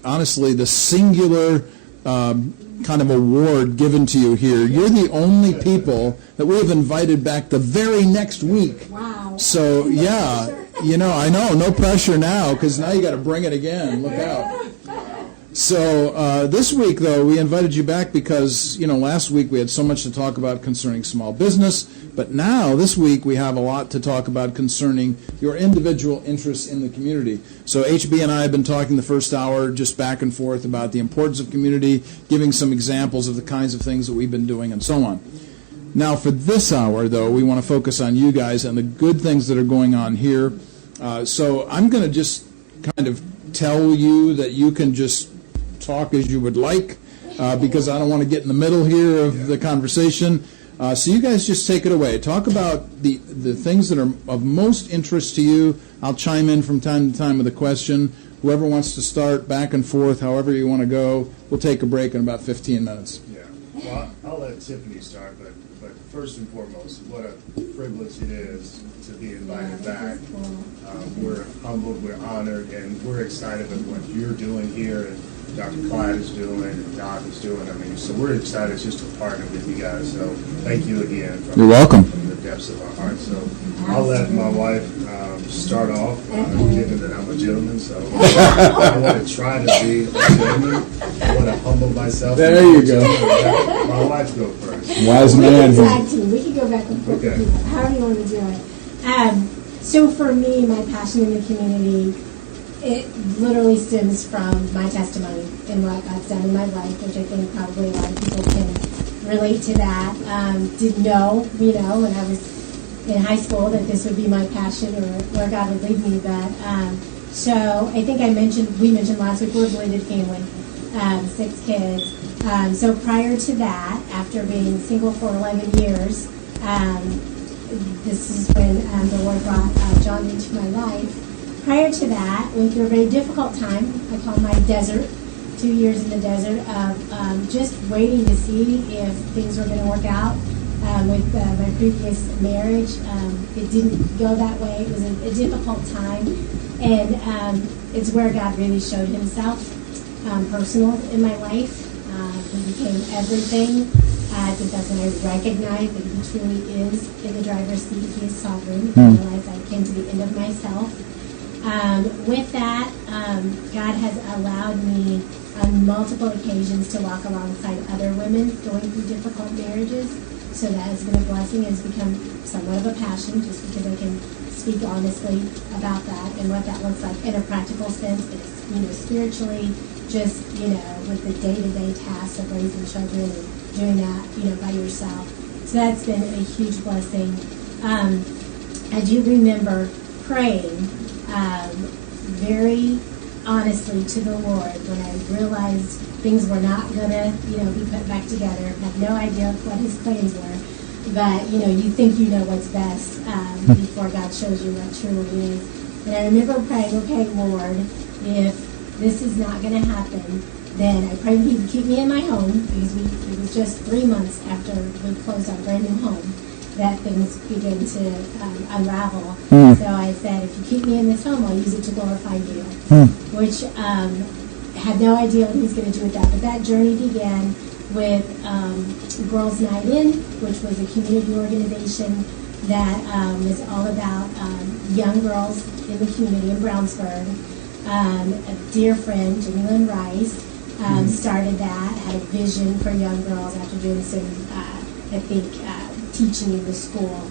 honestly, the singular kind of award given to you here. You're the only people that we have invited back the very next week. Wow. So, yeah, I know, no pressure now, because now you got to bring it again. Look out. So this week, though, we invited you back because, last week we had so much to talk about concerning small business, but now, this week, we have a lot to talk about concerning your individual interests in the community. So HB and I have been talking the first hour just back and forth about the importance of community, giving some examples of the kinds of things that we've been doing and so on. Now, for this hour, though, we want to focus on you guys and the good things that are going on here. So I'm going to just kind of tell you that you can just talk as you would like because I don't want to get in the middle here of the conversation. So you guys just take it away. Talk about the things that are of most interest to you. I'll chime in from time to time with a question. Whoever wants to start, back and forth, however you want to go. We'll take a break in about 15 minutes. Yeah. Well, I'll let Tiffany start, but first and foremost, what a privilege it is to be invited back. We're humbled, we're honored, and we're excited with what you're doing here and Dr. Kleins is doing and Doc is doing. I mean, so we're excited just to partner with you guys. So thank you again. You're welcome. From the depths of our hearts. So I'll let my wife start off, given that I'm a gentleman. So I want to try to be a gentleman. I want to humble myself. There you go. My wife go first. Wise man. We can go back and forth. Okay. However you want to do it. So for me, my passion in the community, it literally stems from my testimony and what God's done in my life, which I think probably a lot of people can relate to that. Didn't know, when I was in high school that this would be my passion or where God would lead me. But so I think we mentioned last week, we're a blended family, 6 kids. So prior to that, after being single for 11 years, this is when the Lord brought John into my life. Prior to that, went through a very difficult time. I call my desert, 2 years in the desert of just waiting to see if things were going to work out. With my previous marriage, it didn't go that way. It was a difficult time, and it's where God really showed Himself personal in my life. He became everything. I think that's when I recognized that He truly is in the driver's seat. He is sovereign. I realized I came to the end of myself. With that, God has allowed me on multiple occasions to walk alongside other women going through difficult marriages. So that has been a blessing. It's become somewhat of a passion just because I can speak honestly about that and what that looks like in a practical sense, but spiritually, just, with the day-to-day tasks of raising children and doing that, by yourself. So that's been a huge blessing. I do remember praying very honestly to the Lord when I realized things were not going to, be put back together. I had no idea what His plans were. But, you think you know what's best before God shows you what truly is. And I remember praying, okay, Lord, if this is not going to happen, then I prayed he would keep me in my home, because it was just 3 months after we closed our brand new home that things began to unravel. So I said, if you keep me in this home, I'll use it to glorify you, which had no idea what he was going to do with that. But that journey began with Girls Night In, which was a community organization that was all about young girls in the community in Brownsburg. A dear friend, Jenny Lynn Rice, started that, had a vision for young girls after doing some, teaching in the school,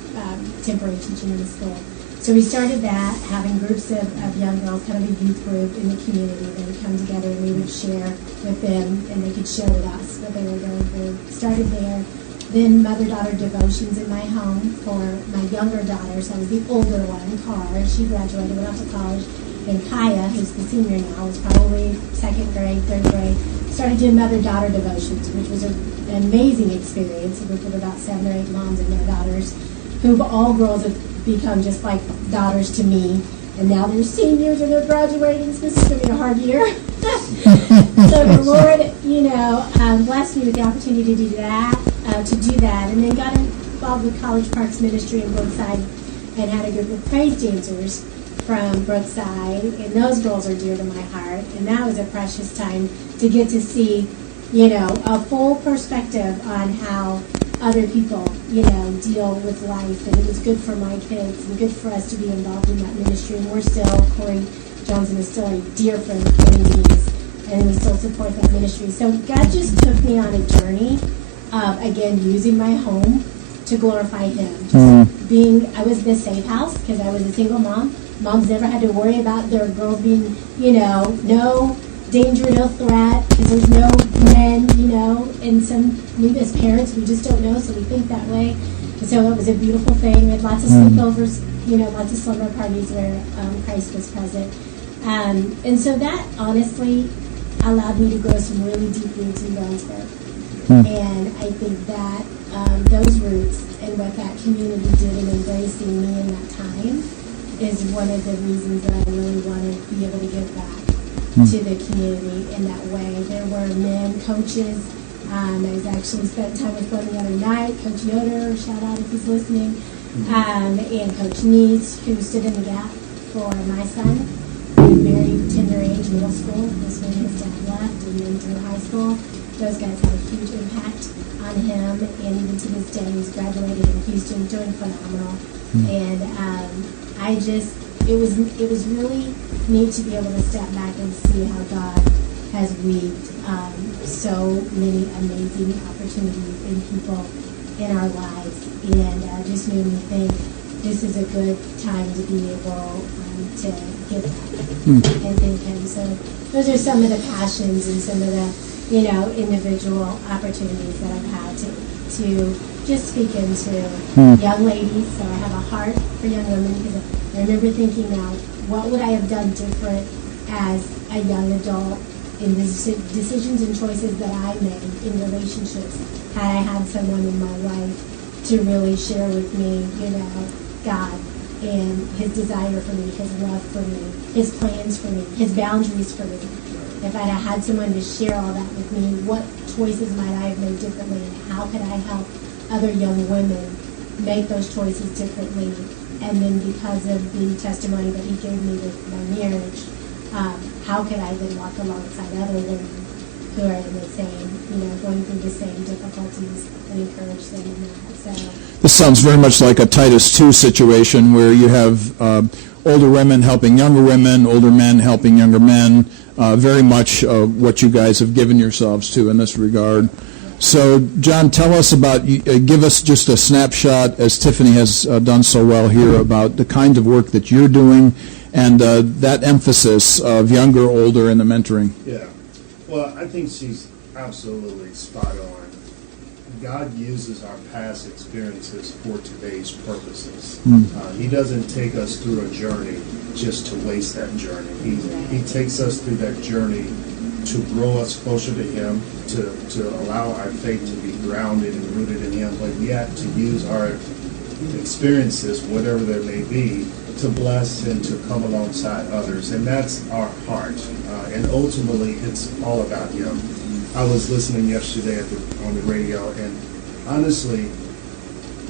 temporary teaching in the school. So we started that, having groups of young girls, kind of a youth group in the community. They would come together and we would share with them, and they could share with us what they were going through. Started there. Then mother-daughter devotions in my home for my younger daughter. So I was the older one, Cara. She graduated, went off to college. And Kaya, who's the senior now, was probably 2nd grade, 3rd grade, started doing mother-daughter devotions, which was an amazing experience. We with about 7 or 8 moms and their daughters, who all girls have become just like daughters to me. And now they're seniors and they're graduating, so this is going to be a hard year. So the Lord, blessed me with the opportunity to do that, and then got involved with College Parks Ministry in Brookside and had a group of praise dancers from Brookside, and those girls are dear to my heart. And that was a precious time to get to see, a full perspective on how other people, deal with life. And it was good for my kids and good for us to be involved in that ministry. And we're still, Corey Johnson is still a dear friend of Kleins, and we still support that ministry. So God just took me on a journey of, again, using my home to glorify Him. Just I was the safe house because I was a single mom. Moms never had to worry about their girls being, no danger, no threat, because there's no men, and as parents, we just don't know, so we think that way. And so it was a beautiful thing. We had lots of sleepovers, lots of slumber parties where Christ was present. And so that, honestly, allowed me to grow some really deep roots in Brownsburg. And I think that those roots and what that community did in embracing me in that time is one of the reasons that I really want to be able to give back to the community in that way. There were men, coaches. I was actually spent time with one the other night, Coach Yoder, shout out if he's listening, and Coach Neese, who stood in the gap for my son, very tender age, middle school. This when his dad left, and then through high school. Those guys had a huge impact on him, and even to this day, he's graduated in Houston, doing phenomenal. And it was really neat to be able to step back and see how God has weaved so many amazing opportunities in people in our lives, and just made me think this is a good time to be able to give back and thank Him. So those are some of the passions and some of the individual opportunities that I've had to just speak into young ladies. So I have a heart for young women, because I remember thinking, now, what would I have done different as a young adult in the decisions and choices that I made in relationships, had I had someone in my life to really share with me, God and His desire for me, His love for me, His plans for me, His boundaries for me. If I'd had someone to share all that with me, what choices might I have made differently, and how could I help other young women make those choices differently? And then because of the testimony that He gave me with my marriage, how could I then walk alongside other women who are in the same, going through the same difficulties, and encourage them in that? So this sounds very much like a Titus 2 situation where you have older women helping younger women, older men helping younger men, very much what you guys have given yourselves to in this regard. So, John, tell us about, give us just a snapshot, as Tiffany has done so well here, about the kind of work that you're doing and that emphasis of younger, older, and the mentoring. Yeah. Well, I think she's absolutely spot on. God uses our past experiences for today's purposes. He doesn't take us through a journey just to waste that journey. He takes us through that journey to grow us closer to Him, to allow our faith to be grounded and rooted in Him, but yet to use our experiences, whatever they may be, to bless and to come alongside others, and that's our heart. And ultimately, it's all about Him. I was listening yesterday on the radio, and honestly,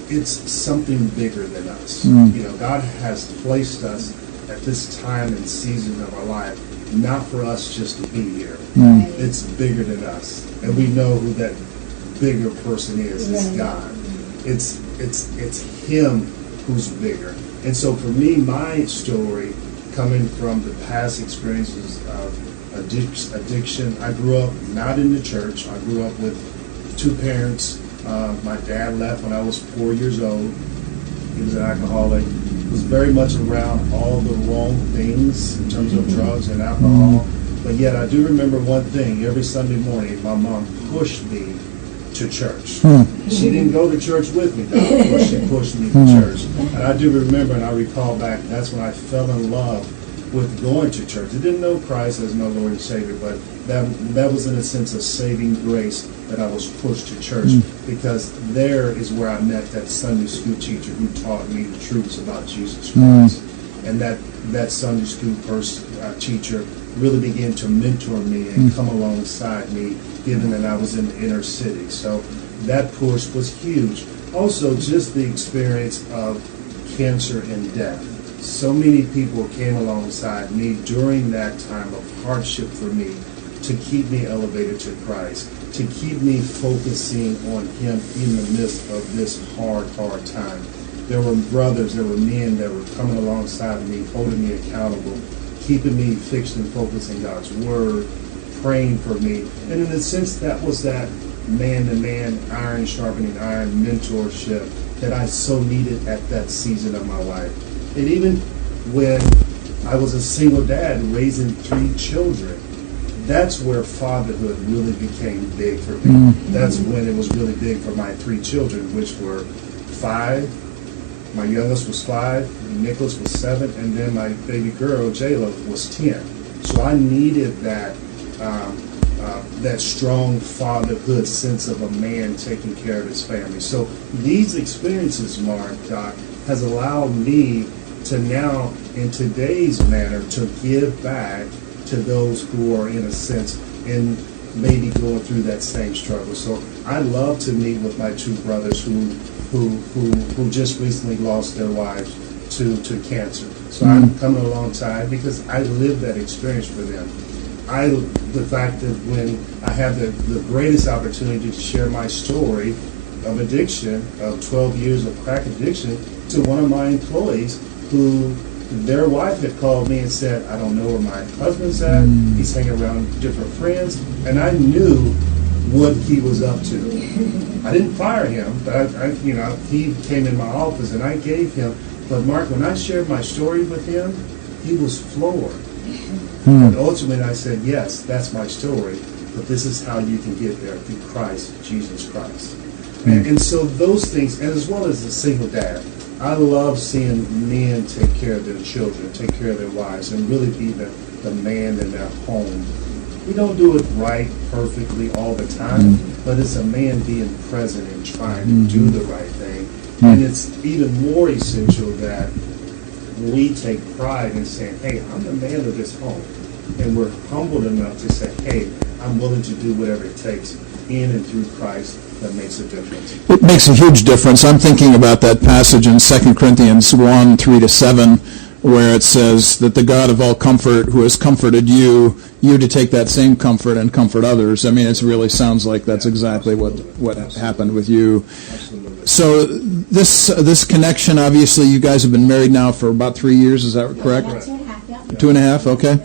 it's something bigger than us. You know, God has placed us at this time and season of our life, not for us just to be here. It's bigger than us, and we know who that bigger person is. It's God. It's Him who's bigger. And so for me, my story, coming from the past experiences of addiction, I grew up not in the church. I grew up with two parents. My dad left when I was 4 years old. He was an alcoholic. Was very much around all the wrong things in terms of drugs and alcohol. But yet I do remember one thing. Every Sunday morning, my mom pushed me to church. She didn't go to church with me, though, but she pushed me to church. And I do remember, and I recall back, that's when I fell in love with going to church. I didn't know Christ as my Lord and Savior, but that was in a sense of saving grace that I was pushed to church, because there is where I met that Sunday school teacher who taught me the truths about Jesus Christ. And that Sunday school teacher really began to mentor me and come alongside me, given that I was in the inner city. So that push was huge. Also, just the experience of cancer and death. So many people came alongside me during that time of hardship for me to keep me elevated to Christ, to keep me focusing on Him in the midst of this hard time. There were brothers, there were men that were coming alongside me, holding me accountable, keeping me fixed and focused in God's Word, praying for me. And in a sense, that was that man-to-man, iron sharpening iron mentorship that I so needed at that season of my life. And even when I was a single dad raising 3 children, that's where fatherhood really became big for me. That's when it was really big for my 3 children, which were 5. My youngest was 5, Nicholas was 7, and then my baby girl, Jayla, was 10. So I needed that strong fatherhood sense of a man taking care of his family. So these experiences, Mark, Doc, has allowed me to now, in today's manner, to give back to those who are, in a sense, in maybe going through that same struggle. So I love to meet with my 2 brothers who just recently lost their wives to cancer. So I'm coming alongside because I lived that experience for them. The fact that when I have the greatest opportunity to share my story of addiction, of 12 years of crack addiction, to one of my employees who their wife had called me and said, I don't know where my husband's at. He's hanging around different friends. And I knew what he was up to. I didn't fire him, but he came in my office and I gave him. But Mark, when I shared my story with him, he was floored. And ultimately I said, yes, that's my story, but this is how you can get there through Christ, Jesus Christ. And so those things, and as well as a single dad, I love seeing men take care of their children, take care of their wives, and really be the man in their home. We don't do it right perfectly all the time, but it's a man being present and trying to do the right thing. And it's even more essential that we take pride in saying, hey, I'm the man of this home. And we're humbled enough to say, hey, I'm willing to do whatever it takes in and through Christ that makes a difference. It makes a huge difference. I'm thinking about that passage in 2 Corinthians 1, 3-7, where it says that the God of all comfort who has comforted you to take that same comfort and comfort others. I mean, it really sounds like that's exactly what happened with you. Absolutely. So this connection, obviously, you guys have been married now for about 3 years. Is that correct? About 2.5, yeah. 2.5, okay.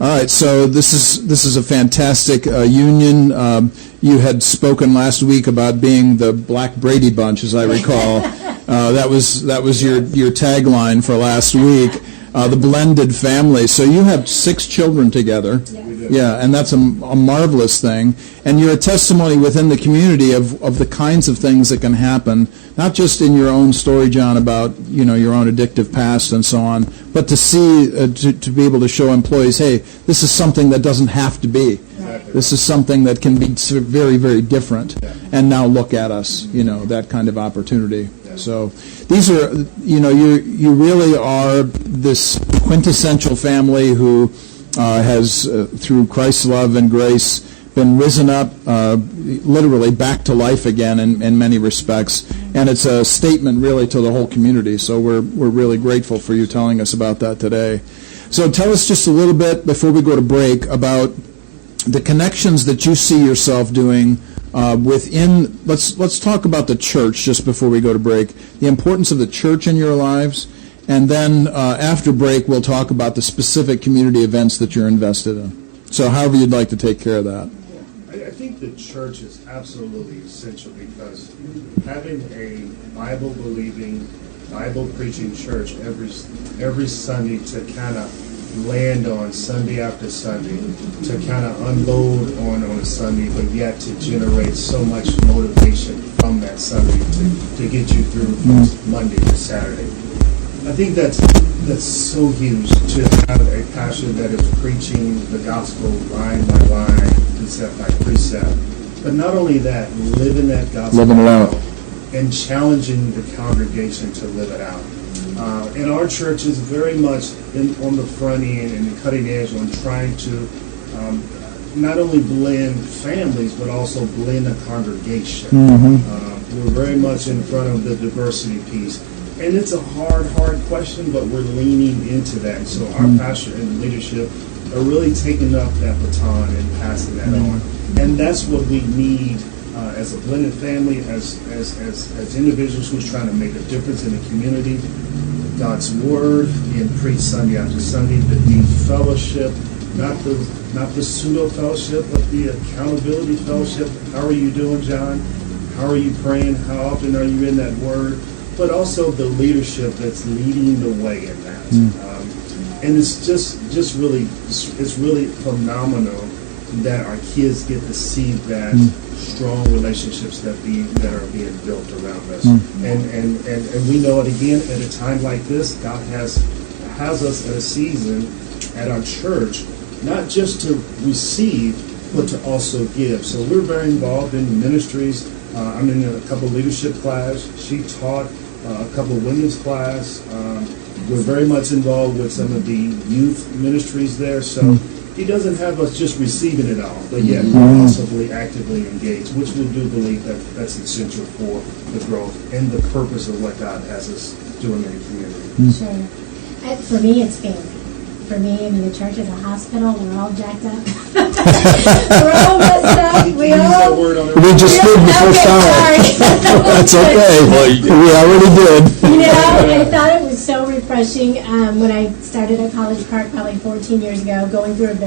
All right, so this is a fantastic union. You had spoken last week about being the Black Brady Bunch, as I recall. That was your tagline for last week. The blended family. So you have 6 children together. Yeah, and that's a marvelous thing. And you're a testimony within the community of the kinds of things that can happen, not just in your own story, John, about your own addictive past and so on, but to see, to be able to show employees, hey, this is something that doesn't have to be. Exactly. This is something that can be very, very different. And now look at us, that kind of opportunity. So these are, you really are this quintessential family who has, through Christ's love and grace, been risen up, literally back to life again in many respects. And it's a statement really to the whole community. So we're really grateful for you telling us about that today. So tell us just a little bit before we go to break about the connections that you see yourself doing within. Let's talk about the church just before we go to break. The importance of the church in your lives, and then after break we'll talk about the specific community events that you're invested in. So however you'd like to take care of that. I think the church is absolutely essential because having a Bible-believing, Bible-preaching church every Sunday to kind of land on Sunday after Sunday, to kind of unload on a Sunday, but yet to generate so much motivation from that Sunday to get you through from Monday to Saturday. I think that's so huge to have a pastor that is preaching the gospel line by line, precept by precept. But not only that, living that gospel living it out and challenging the congregation to live it out. And our church is very much on the front end and the cutting edge on trying to not only blend families, but also blend a congregation. We're very much in front of the diversity piece. And it's a hard question, but we're leaning into that. So our pastor and leadership are really taking up that baton and passing that on. And that's what we need as a blended family, as individuals who's trying to make a difference in the community. God's word being preached Sunday after Sunday, the deep fellowship, not the pseudo fellowship, but the accountability fellowship. How are you doing, John? How are you praying? How often are you in that word? But also the leadership that's leading the way in that. And it's just really, it's really phenomenal that our kids get to see that strong relationships that are being built around us. And we know it again at a time like this. God has us at a season at our church, not just to receive, but to also give. So we're very involved in ministries. I'm in a couple leadership class. She taught a couple women's class. We're very much involved with some of the youth ministries there. So he doesn't have us just receiving it all, but yet we're possibly actively engaged, which we do believe that that's essential for the growth and the purpose of what God has us doing in the community. Sure. For me, it's family. For me, I mean, the church is a hospital. We're all jacked up. We're all messed up. We just did the first time. That's okay. We already did. I thought it was so refreshing when I started at College Park probably 14 years ago, going through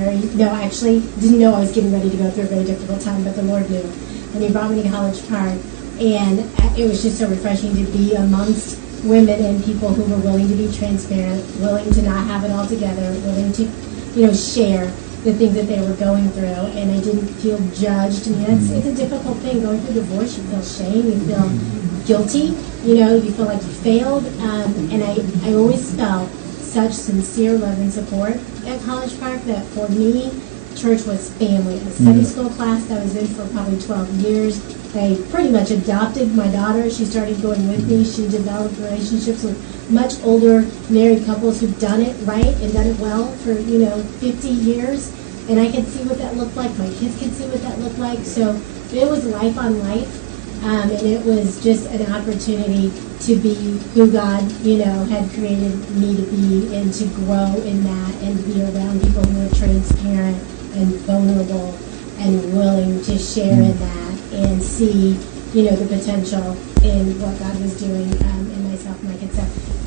actually didn't know I was getting ready to go through a very difficult time, but the Lord knew. And he brought me to College Park, and it was just so refreshing to be amongst women and people who were willing to be transparent, willing to not have it all together, willing to, share the things that they were going through, and I didn't feel judged. I mean, it's a difficult thing. Going through divorce, you feel shame, you feel guilty, you feel like you failed, and I always felt such sincere love and support at College Park that for me, church was family. A Sunday school class that I was in for probably 12 years. I pretty much adopted my daughter. She started going with me. She developed relationships with much older married couples who've done it right and done it well for, 50 years. And I could see what that looked like. My kids could see what that looked like. So it was life on life. And it was just an opportunity to be who God, had created me to be, and to grow in that, and to be around people who are transparent and vulnerable and willing to share in that and see, the potential in what God was doing in myself and my kids.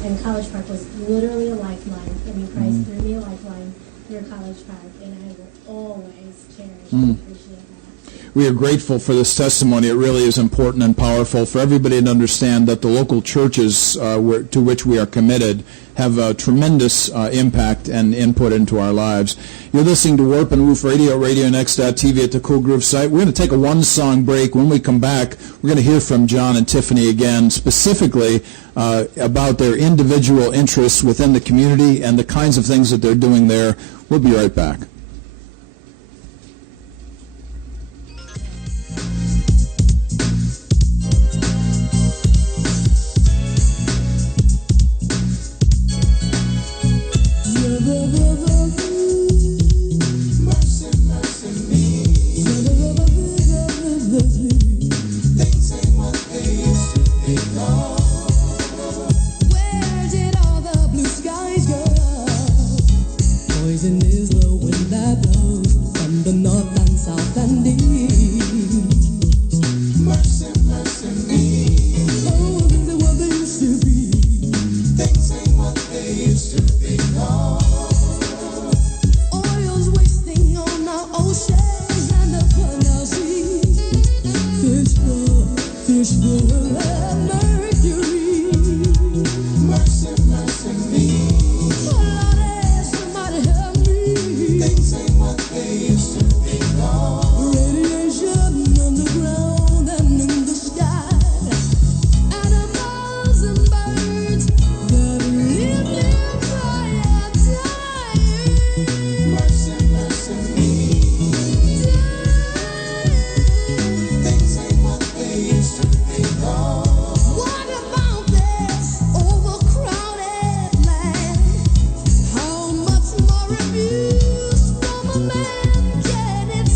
And College Park was literally a lifeline. I mean, Christ threw me a lifeline through College Park, and I will always cherish and appreciate that. We are grateful for this testimony. It really is important and powerful for everybody to understand that the local churches to which we are committed have a tremendous impact and input into our lives. You're listening to Warp and Woof Radio, RadioNext.tv at the Cool Groove site. We're going to take a one-song break. When we come back, we're going to hear from John and Tiffany again, specifically about their individual interests within the community and the kinds of things that they're doing there. We'll be right back. season is the wind that blows from the north and south and east. Mercy, mercy me. Oh, things ain't what they used to be. Things ain't what they used to be. No. Oil's wasting on our oceans and upon our seas. Fish full of mercury. Mercy, mercy me. Oh, Lord, somebody help me. Things ain't what they used to be. No. Radiation underground and in the sky. Animals and birds that live nearby are dying. Mercy, mercy me. Things ain't what they used to be. No. What about this overcrowded land? How much more abuse from a man can it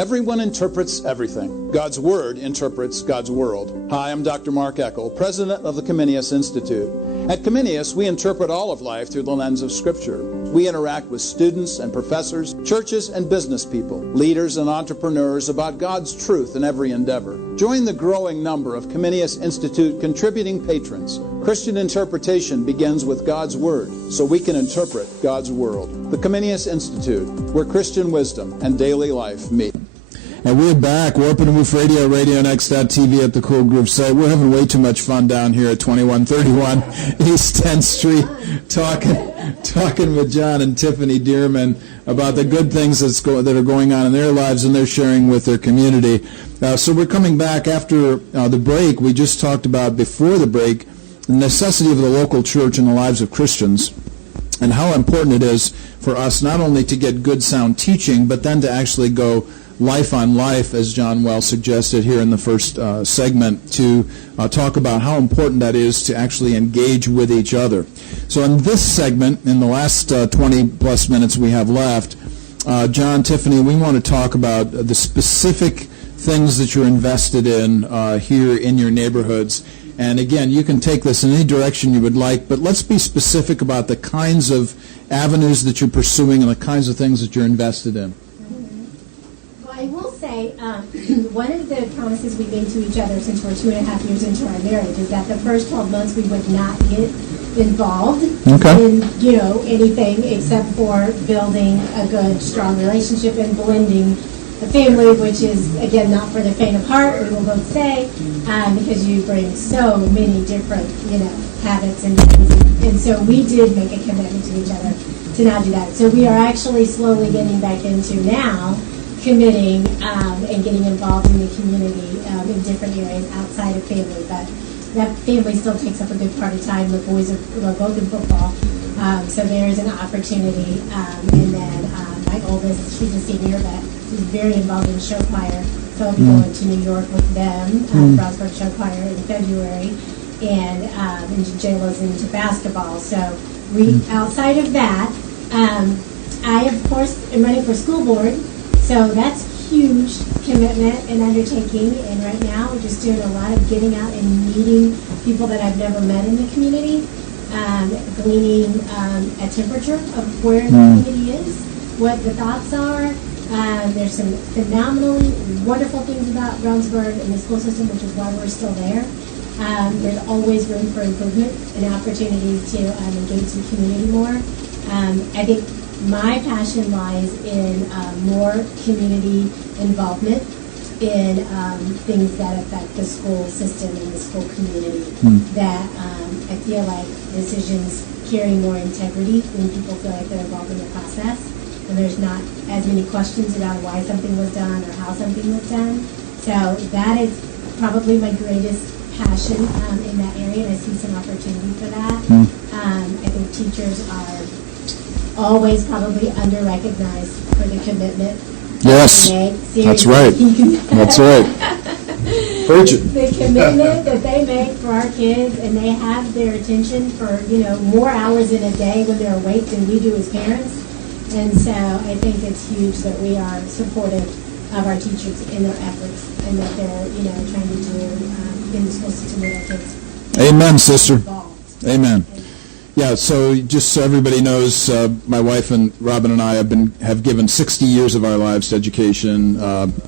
Everyone interprets everything. God's Word interprets God's world. Hi, I'm Dr. Mark Eckel, president of the Tiffanys Institute. At Tiffanys, we interpret all of life through the lens of Scripture. We interact with students and professors, churches and business people, leaders and entrepreneurs about God's truth in every endeavor. Join the growing number of Tiffanys Institute contributing patrons. Christian interpretation begins with God's Word, so we can interpret God's world. The Tiffanys Institute, where Christian wisdom and daily life meet. And we're back, Warp and Woof Radio, RadioNext.tv at the Cool Groove site. We're having way too much fun down here at 2131 East 10th Street, talking with John and Tiffany Dearman about the good things that are going on in their lives and they're sharing with their community. So we're coming back after the break. We just talked about, before the break, the necessity of the local church in the lives of Christians and how important it is for us not only to get good sound teaching, but then to actually go life on life, as John well suggested here in the first segment, to talk about how important that is to actually engage with each other. So in this segment, in the last 20-plus minutes we have left, John, Tiffany, we want to talk about the specific things that you're invested in here in your neighborhoods. And again, you can take this in any direction you would like, but let's be specific about the kinds of avenues that you're pursuing and the kinds of things that you're invested in. Well, I will say, one of the promises we made to each other since we're 2.5 years into our marriage is that the first 12 months we would not get involved in, anything except for building a good, strong relationship and blending a family, which is, again, not for the faint of heart, we will both say, because you bring so many different, habits and things. And so we did make a commitment to each other to not do that. So we are actually slowly getting back into now committing and getting involved in the community in different areas outside of family. But that family still takes up a good part of time. The boys are both in football. So there is an opportunity. And then my oldest, she's a senior, but she's very involved in show choir. So I'll be going to New York with them, Frostburg Show Choir in February. And J-Lo's into basketball. So outside of that, I, of course, am running for school board. So that's huge commitment and undertaking. And right now, we're just doing a lot of getting out and meeting people that I've never met in the community, gleaning a temperature of where the community is, what the thoughts are. There's some phenomenally wonderful things about Brownsburg and the school system, which is why we're still there. There's always room for improvement and opportunities to engage the community more. I think my passion lies in more community involvement in things that affect the school system and the school community. That I feel like decisions carry more integrity when people feel like they're involved in the process, and there's not as many questions about why something was done or how something was done. So that is probably my greatest passion in that area, and I see some opportunity for that. I think teachers are always probably under-recognized for the commitment. Yes, that's right. That's right. Preach it. The commitment that they make for our kids, and they have their attention for, more hours in a day when they're awake than we do as parents. And so I think it's huge that we are supportive of our teachers in their efforts and that they're, trying to do in the school system with our kids. Amen, sister. Involved. Amen. Yeah, so just so everybody knows, my wife and Robin and I have given 60 years of our lives to education.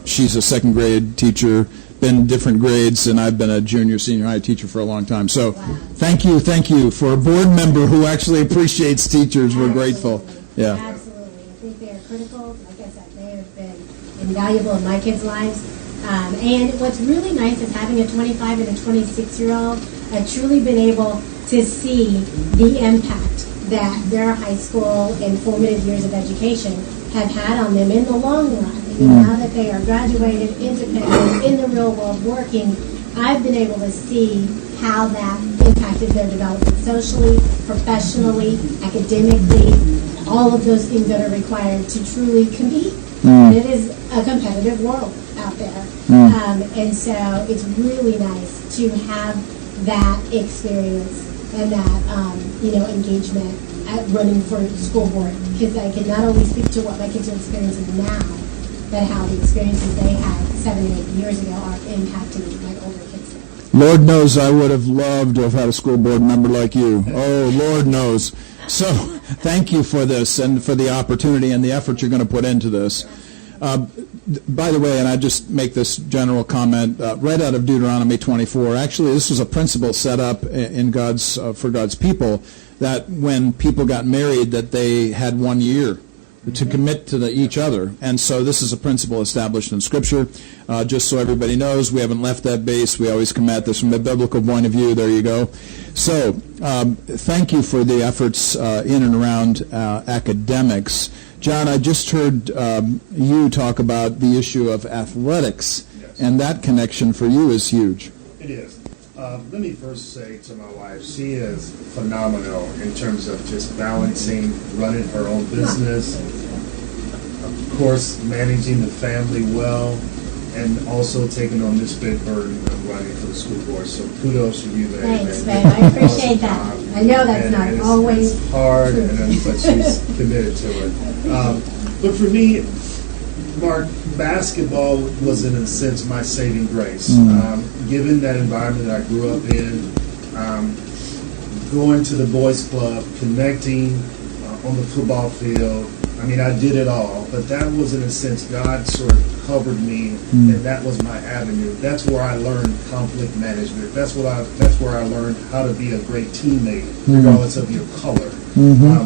She's a second grade teacher, been different grades, and I've been a junior, senior high teacher for a long time. So thank you for a board member who actually appreciates teachers. We're grateful. Yeah. Absolutely. I think they are critical. Like I said, they have been invaluable in my kids' lives. And what's really nice is having a 25 and a 26-year-old. I've truly been able to see the impact that their high school and formative years of education have had on them in the long run. And now that they are graduated, independent, in the real world working, I've been able to see how that impacted their development socially, professionally, academically, all of those things that are required to truly compete. And it is a competitive world out there. And so it's really nice to have that experience and that, engagement at running for school board, because I can not only speak to what my kids are experiencing now, but how the experiences they had 7 and 8 years ago are impacting my older kids now. Lord knows I would have loved to have had a school board member like you. Oh, Lord knows. So thank you for this and for the opportunity and the effort you're going to put into this. By the way, and I just make this general comment, right out of Deuteronomy 24, actually this was a principle set up in for God's people, that when people got married, that they had 1 year to commit to each other. And so this is a principle established in Scripture. Just so everybody knows, we haven't left that base. We always come at this from a biblical point of view. There you go. So thank you for the efforts in and around academics. John, I just heard you talk about the issue of athletics, Yes. and that connection for you is huge. It is. Let me first say to my wife, she is phenomenal in terms of just balancing, running her own business, of course, managing the family well, and also taking on this big burden of running for the school board. So kudos to you, babe. Thanks, babe. I appreciate that. I know that's not it's always hard, true. but she's committed to it. But for me, Mark, basketball was in a sense my saving grace. Given that environment that I grew up in, going to the boys club, connecting on the football field, I mean, I did it all, but that was in a sense God sort of covered me, and that was my avenue. That's where I learned conflict management. That's where I learned how to be a great teammate, regardless of your color.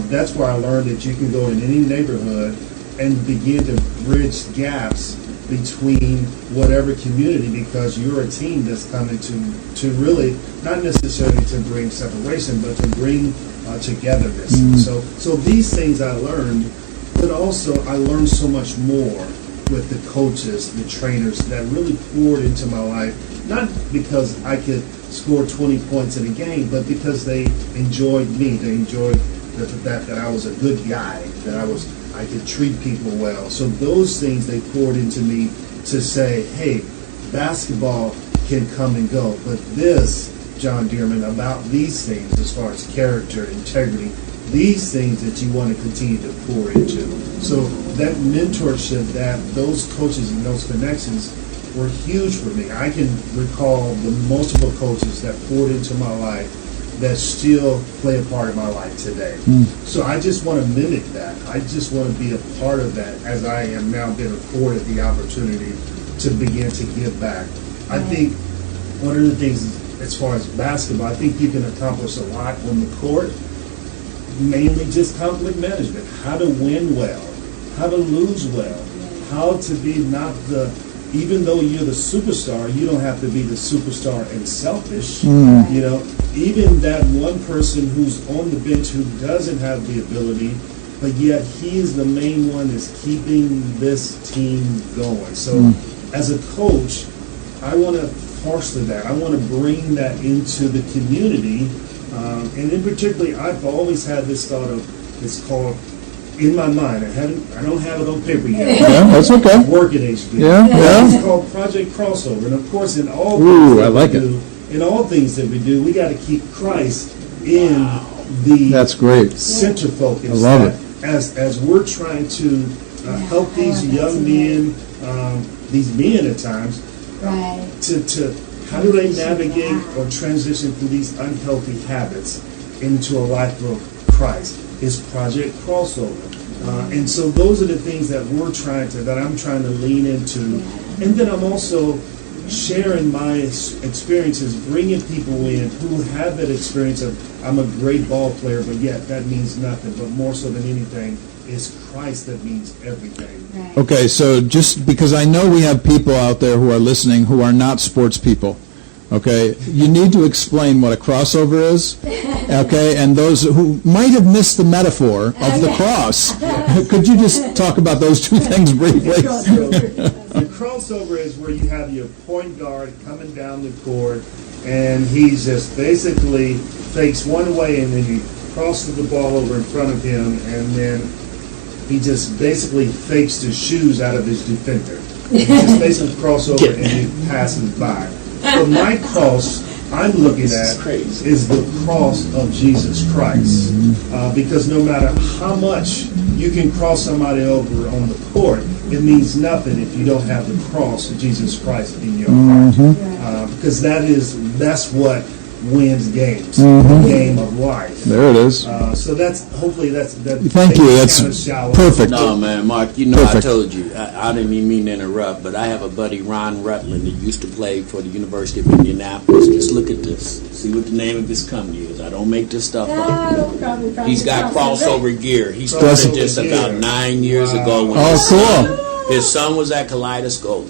That's where I learned that you can go in any neighborhood and begin to bridge gaps between whatever community, because you're a team that's coming to really not necessarily to bring separation, but to bring togetherness. So these things I learned, but also I learned so much more with the coaches, the trainers that really poured into my life, not because I could score 20 points in a game, but because they enjoyed me. They enjoyed the fact that I was a good guy, that I could treat people well. So those things they poured into me to say, hey, basketball can come and go, but this, John Dearman, about these things as far as character, integrity, these things that you want to continue to pour into. So that mentorship, that those coaches and those connections were huge for me. I can recall the multiple coaches that poured into my life that still play a part of my life today. So I just want to mimic that. I just want to be a part of that as I am now been afforded the opportunity to begin to give back. I think one of the things as far as basketball, I think you can accomplish a lot on the court, mainly just conflict management, how to win well, how to lose well, how to be not the, even though you're the superstar, you don't have to be the superstar and selfish. You know, even that one person who's on the bench who doesn't have the ability, but yet he is the main one that's keeping this team going. So as a coach, I want to foster that. I want to bring that into the community. And in particularly, I've always had this thought of, it's called, in my mind, I don't have it on paper yet. Yeah, that's okay. Work at HB. Yeah. It's called Project Crossover. And of course, in all things that we do, we got to keep Christ in the That's great. center focus. I love it. As we're trying to help these young men, these men at times, to how do they navigate or transition through these unhealthy habits into a life of Christ? Is Project Crossover. And so those are the things that I'm trying to lean into. And then I'm also sharing my experiences, bringing people in who have that experience of, I'm a great ball player, but yet that means nothing. But more so than anything, it's Christ that means everything. Okay, so just because I know we have people out there who are listening who are not sports people, okay, you need to explain what a crossover is, okay, and those who might have missed the metaphor of the cross, could you just talk about those two things briefly? The crossover is where you have your point guard coming down the court, and he just basically fakes one way, and then he crosses the ball over in front of him, and then he just basically fakes the shoes out of his defender. He just basically crossover and he passes by. But my cross I'm looking at is the cross of Jesus Christ. Because no matter how much you can cross somebody over on the court, it means nothing if you don't have the cross of Jesus Christ in your heart. Because that's what wins games, the game of life. There it is. So hopefully that's Thank you. That's kinda shallow. perfect. No, man, Mark, you know, Perfect. I told you, I didn't even mean to interrupt, but I have a buddy, Ron Rutland, that used to play for the University of Indianapolis. Just look at this. See what the name of his company is. I don't make this stuff up. Probably He's got crossover gear. He started Crossover this gear. about 9 years ago. When Oh, his son was at Kaleidoscope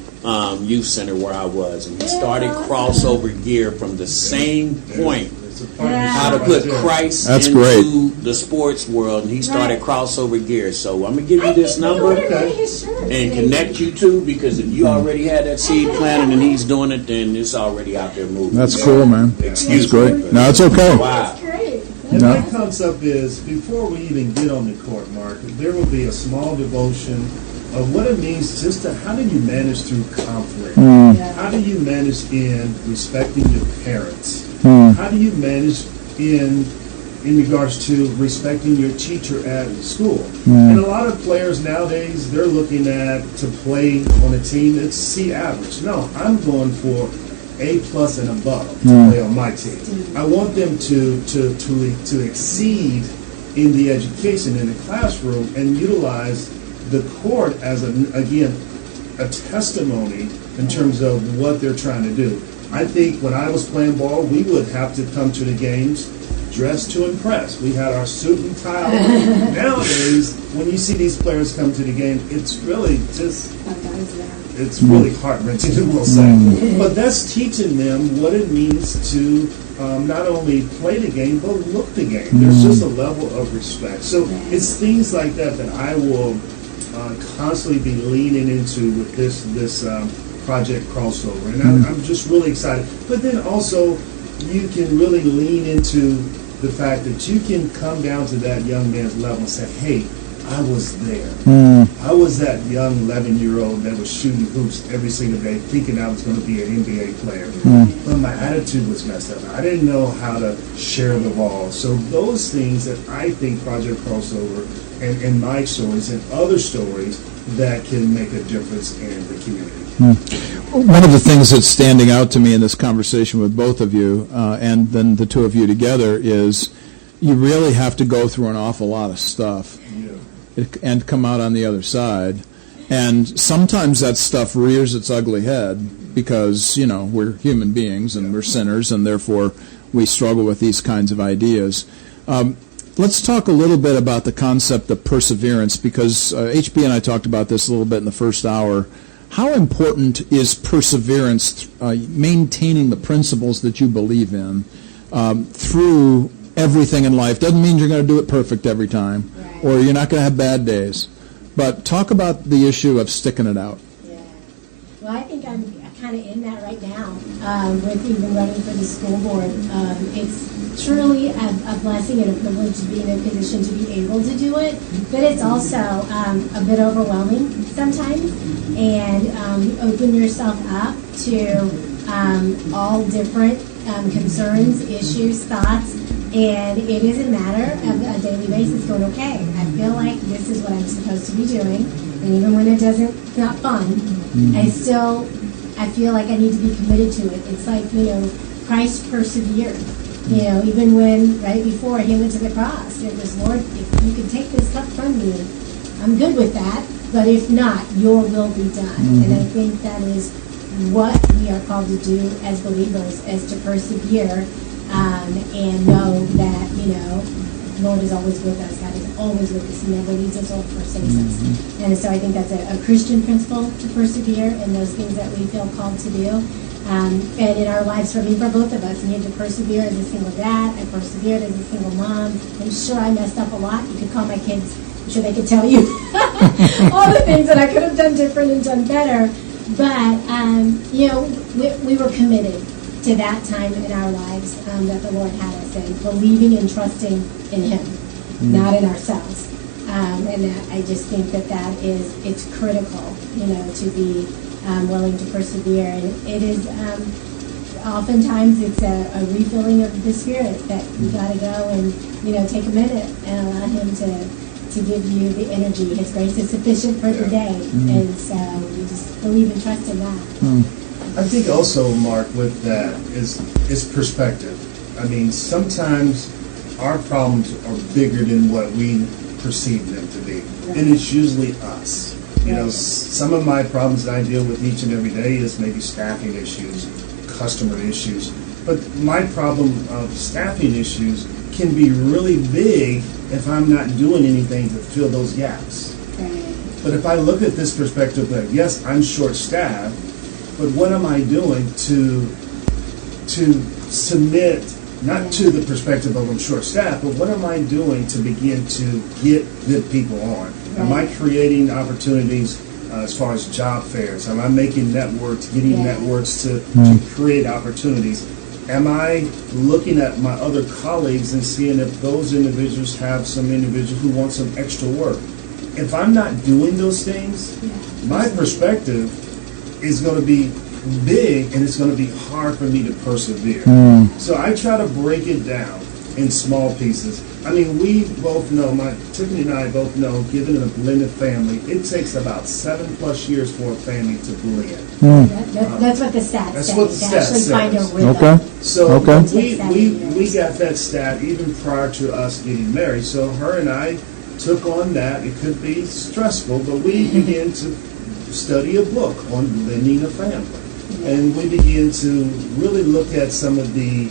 Youth Center where I was, and he started crossover gear from the same point. It's a partnership How to right put there. Christ That's into great. the sports world, and he started Right. crossover gear. So I'm gonna give I you this think we number ordered one of his shirts. and connect you to, because if you already had that seed planted and he's doing it, then it's already out there moving. That's cool, man. Excuse That's great. me, but- No, it's okay. Wow. That's great. And No. my concept is, before we even get on the court, Mark, there will be a small devotion of what it means just to, how do you manage through conflict? How do you manage in respecting your parents? How do you manage in regards to respecting your teacher at school? And a lot of players nowadays, they're looking at to play on a team that's C average. No, I'm going for A+ and above to play on my team. I want them to exceed in the education in the classroom and utilize the court as a testimony in terms of what they're trying to do. I think when I was playing ball, we would have to come to the games dressed to impress. We had our suit and tie on. Nowadays, when you see these players come to the game, it's really just, it's really heart-wrenching, we'll say. But that's teaching them what it means to not only play the game, but look the game. There's just a level of respect. So it's things like that that I will constantly be leaning into with this project crossover. And I'm just really excited. But then also, you can really lean into the fact that you can come down to that young man's level and say, hey, I was there. I was that young 11-year-old that was shooting hoops every single day, thinking I was going to be an NBA player. But my attitude was messed up. I didn't know how to share the ball. So those things that I think Project Crossover and my stories and other stories that can make a difference in the community. One of the things that's standing out to me in this conversation with both of you, and then the two of you together, is you really have to go through an awful lot of stuff and come out on the other side. And sometimes that stuff rears its ugly head because, you know, we're human beings and we're sinners, and therefore we struggle with these kinds of ideas. Let's talk a little bit about the concept of perseverance, because HB and I talked about this a little bit in the first hour. How important is perseverance, maintaining the principles that you believe in through everything in life? Doesn't mean you're going to do it perfect every time, or you're not going to have bad days. But talk about the issue of sticking it out. Yeah. Well, I think I'm kind of in that right now with even running for the school board. It's truly a blessing and a privilege to be in a position to be able to do it, but it's also a bit overwhelming sometimes, and open yourself up to all different concerns, issues, thoughts, and it is a matter of a daily basis going, okay, I feel like this is what I'm supposed to be doing, and even when it doesn't, it's not fun, I feel like I need to be committed to it. It's like, you know, Christ persevered. You know, even when, right before he went to the cross, it was, Lord, if you could take this cup from me, I'm good with that, but if not, your will be done. And I think that is what we are called to do as believers, is to persevere and know that, you know, Lord is always with us. God is always with us. He never leaves us or forsakes us. And so I think that's a Christian principle, to persevere in those things that we feel called to do. And in our lives, for both of us, we had to persevere as a single dad. I persevered as a single mom. I'm sure I messed up a lot. You could call my kids. I'm sure they could tell you all the things that I could have done different and done better. But, you know, we were committed to that time in our lives that the Lord had us in, believing and trusting in Him, not in ourselves. And I just think that it's critical, you know, to be willing to persevere. And it is, oftentimes it's a refilling of the Spirit that you got to go and, you know, take a minute and allow Him to give you the energy. His grace is sufficient for the day. And so you just believe and trust in that. I think also, Mark, with that is perspective. I mean, sometimes our problems are bigger than what we perceive them to be, and it's usually us. You know, some of my problems that I deal with each and every day is maybe staffing issues, customer issues. But my problem of staffing issues can be really big if I'm not doing anything to fill those gaps. But if I look at this perspective that, yes, I'm short-staffed, but what am I doing to submit, not to the perspective of I'm short-staffed, but what am I doing to begin to get good people on? Am I creating opportunities as far as job fairs? Am I making networks, getting networks to create opportunities? Am I looking at my other colleagues and seeing if those individuals have some individuals who want some extra work? If I'm not doing those things, my perspective is going to be big and it's going to be hard for me to persevere. So I try to break it down in small pieces. I mean, we both know, Tiffany and I both know, given a blended family, it takes about 7+ years for a family to blend. That's what the stats That's say. what the to stats actually find a says. rhythm. Okay. So Okay. we got that stat even prior to us getting married. So her and I took on that. It could be stressful, but we began to study a book on blending a family. And we began to really look at some of the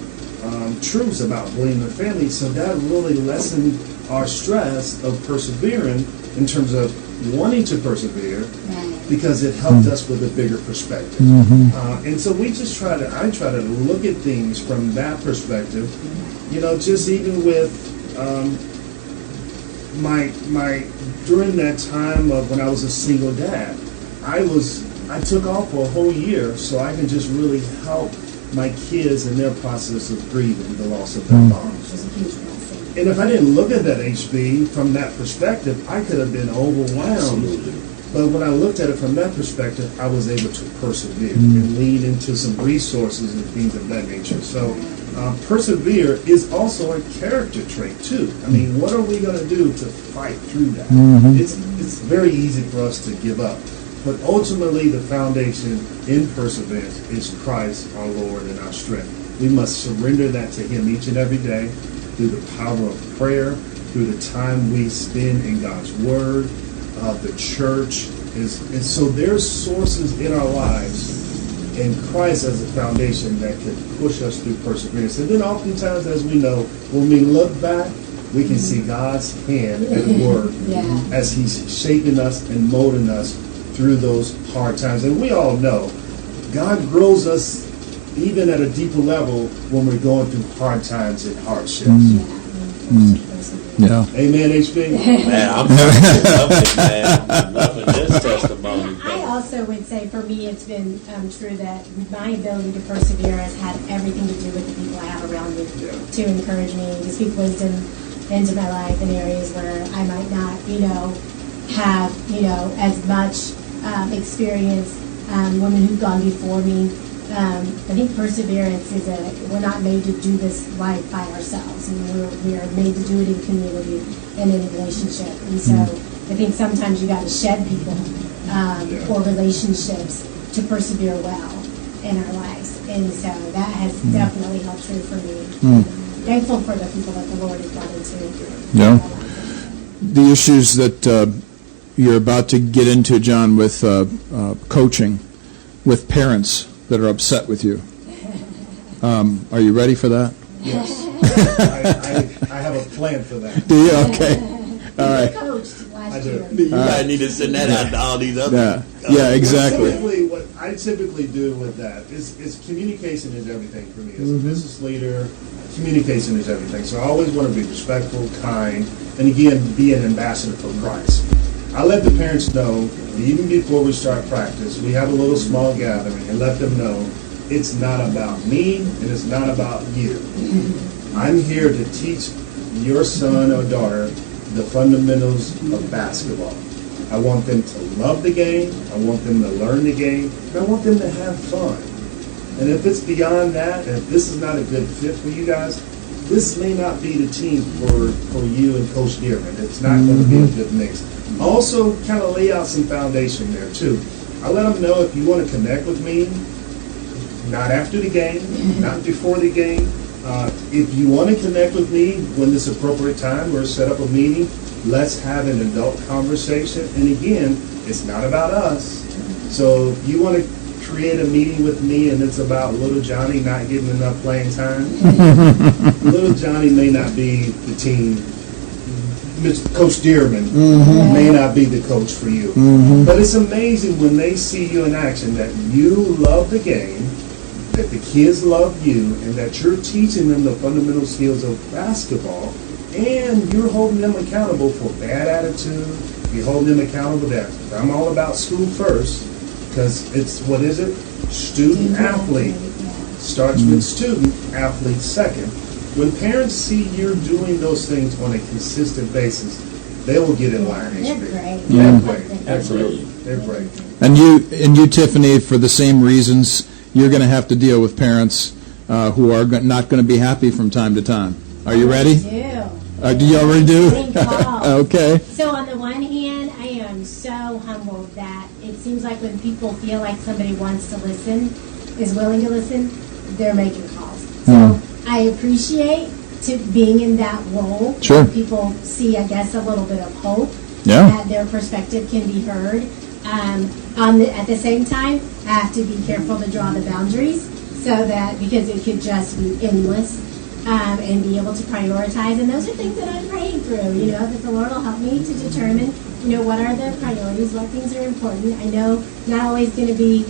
truths about blending a family. So that really lessened our stress of persevering in terms of wanting to persevere, because it helped us with a bigger perspective. And so I try to look at things from that perspective. You know, just even with during that time of when I was a single dad, I took off for a whole year so I can just really help my kids in their process of grieving the loss of their mom. And if I didn't look at that HB from that perspective, I could have been overwhelmed. Absolutely. But when I looked at it from that perspective, I was able to persevere and lean into some resources and things of that nature. So persevere is also a character trait too. I mean, what are we going to do to fight through that? It's very easy for us to give up. But ultimately, the foundation in perseverance is Christ, our Lord, and our strength. We must surrender that to Him each and every day through the power of prayer, through the time we spend in God's Word, the church. And so there's sources in our lives and Christ as a foundation that can push us through perseverance. And then oftentimes, as we know, when we look back, we can see God's hand at work as He's shaping us and molding us through those hard times. And we all know God grows us even at a deeper level when we're going through hard times and hardships. Yeah. Amen, HB? Man, I'm loving it, man. I'm loving this testimony. I also would say for me it's been true that my ability to persevere has had everything to do with the people I have around me to encourage me, to speak wisdom into my life in areas where I might not, have, as much experience, women who've gone before me. I think perseverance is we're not made to do this life by ourselves, and we are made to do it in community and in relationship. And so I think sometimes you got to shed people or relationships to persevere well in our lives. And so that has definitely held true for me. Thankful for the people that the Lord has brought into Yeah. my life. The issues that you're about to get into, John, with coaching with parents that are upset with you. Are you ready for that? Yes. I have a plan for that. Do you? Okay. All right. Coached last I do. year. You might need to send that out to all these other. Yeah, exactly. What I typically do with that is communication is everything for me. As a business leader, communication is everything. So I always want to be respectful, kind, and again, be an ambassador for Christ. I let the parents know, even before we start practice, we have a little small gathering and let them know it's not about me and it's not about you. I'm here to teach your son or daughter the fundamentals of basketball. I want them to love the game, I want them to learn the game, and I want them to have fun. And if it's beyond that, and if this is not a good fit for you guys, this may not be the team for you and Coach Dearman. It's not going to be a good mix. I also kind of lay out some foundation there too. I let them know if you want to connect with me, not after the game, not before the game, If you want to connect with me when this appropriate time or set up a meeting, let's have an adult conversation. And again, it's not about us. So if you want to create a meeting with me and it's about little Johnny not getting enough playing time, little Johnny may not be the team. Coach Dearman may not be the coach for you. But it's amazing when they see you in action that you love the game, that the kids love you, and that you're teaching them the fundamental skills of basketball, and you're holding them accountable for bad attitude. You're holding them accountable that I'm all about school first, because it's, what is it? Student athlete starts with student athlete second. When parents see you're doing those things on a consistent basis, they will get in line. They're great. They're great. Absolutely. They're great. And you, Tiffany, for the same reasons, you're going to have to deal with parents who are not going to be happy from time to time. Are you ready? Do you already do? Okay. So on the one hand, I am so humbled that it seems like when people feel like somebody wants to listen, is willing to listen, they're making calls. So I appreciate being in that role. Sure. Where people see, I guess, a little bit of hope. Yeah. That their perspective can be heard. At the same time, I have to be careful to draw the boundaries so that, because it could just be endless, and be able to prioritize. And those are things that I'm praying through, that the Lord will help me to determine, what are the priorities, what things are important. I know not always going to be,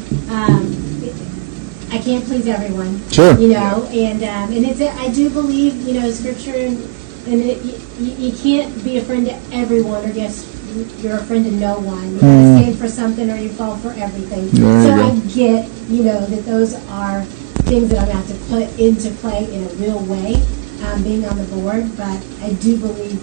I can't please everyone. Sure. And it's, I do believe, Scripture, you can't be a friend to everyone, or guess you're a friend to no one. You stand for something or you fall for everything. I get, that those are things that I'm going to have to put into play in a real way, being on the board. But I do believe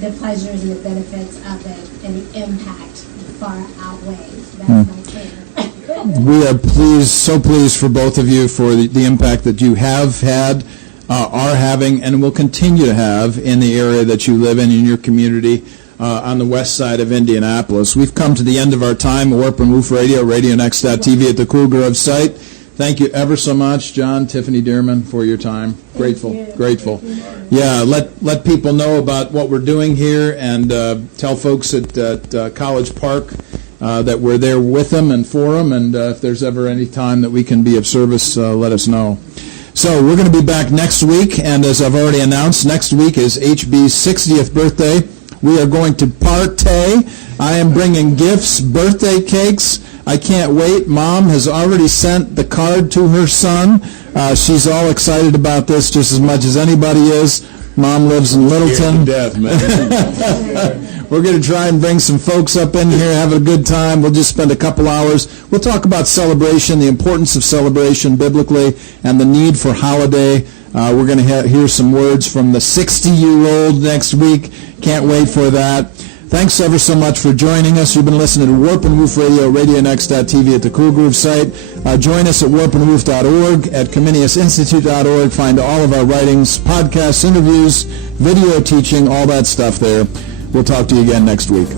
the pleasures and the benefits of it and the impact far outweighs. That's my prayer. We are so pleased for both of you for the impact that you have had, are having, and will continue to have in the area that you live in your community on the west side of Indianapolis. We've come to the end of our time. Warp and Woof Radio, RadioNext.tv at the Cool Grove site. Thank you ever so much, John, Tiffany Dearman, for your time. Grateful. Yeah, let people know about what we're doing here, and tell folks at College Park that we're there with them and for them, and if there's ever any time that we can be of service, let us know. So we're going to be back next week, and as I've already announced, next week is HB's 60th birthday. We are going to partay. I am bringing gifts, birthday cakes. I can't wait. Mom has already sent the card to her son. She's all excited about this just as much as anybody is. Mom lives in Littleton. Death, man. We're going to try and bring some folks up in here, have a good time. We'll just spend a couple hours. We'll talk about celebration, the importance of celebration biblically, and the need for holiday. We're going to hear some words from the 60-year-old next week. Can't wait for that. Thanks ever so much for joining us. You've been listening to Warp and Woof Radio, RadioNext.tv at the Cool Groove site. Join us at warpandwoof.org, at ComeniusInstitute.org. Find all of our writings, podcasts, interviews, video teaching, all that stuff there. We'll talk to you again next week.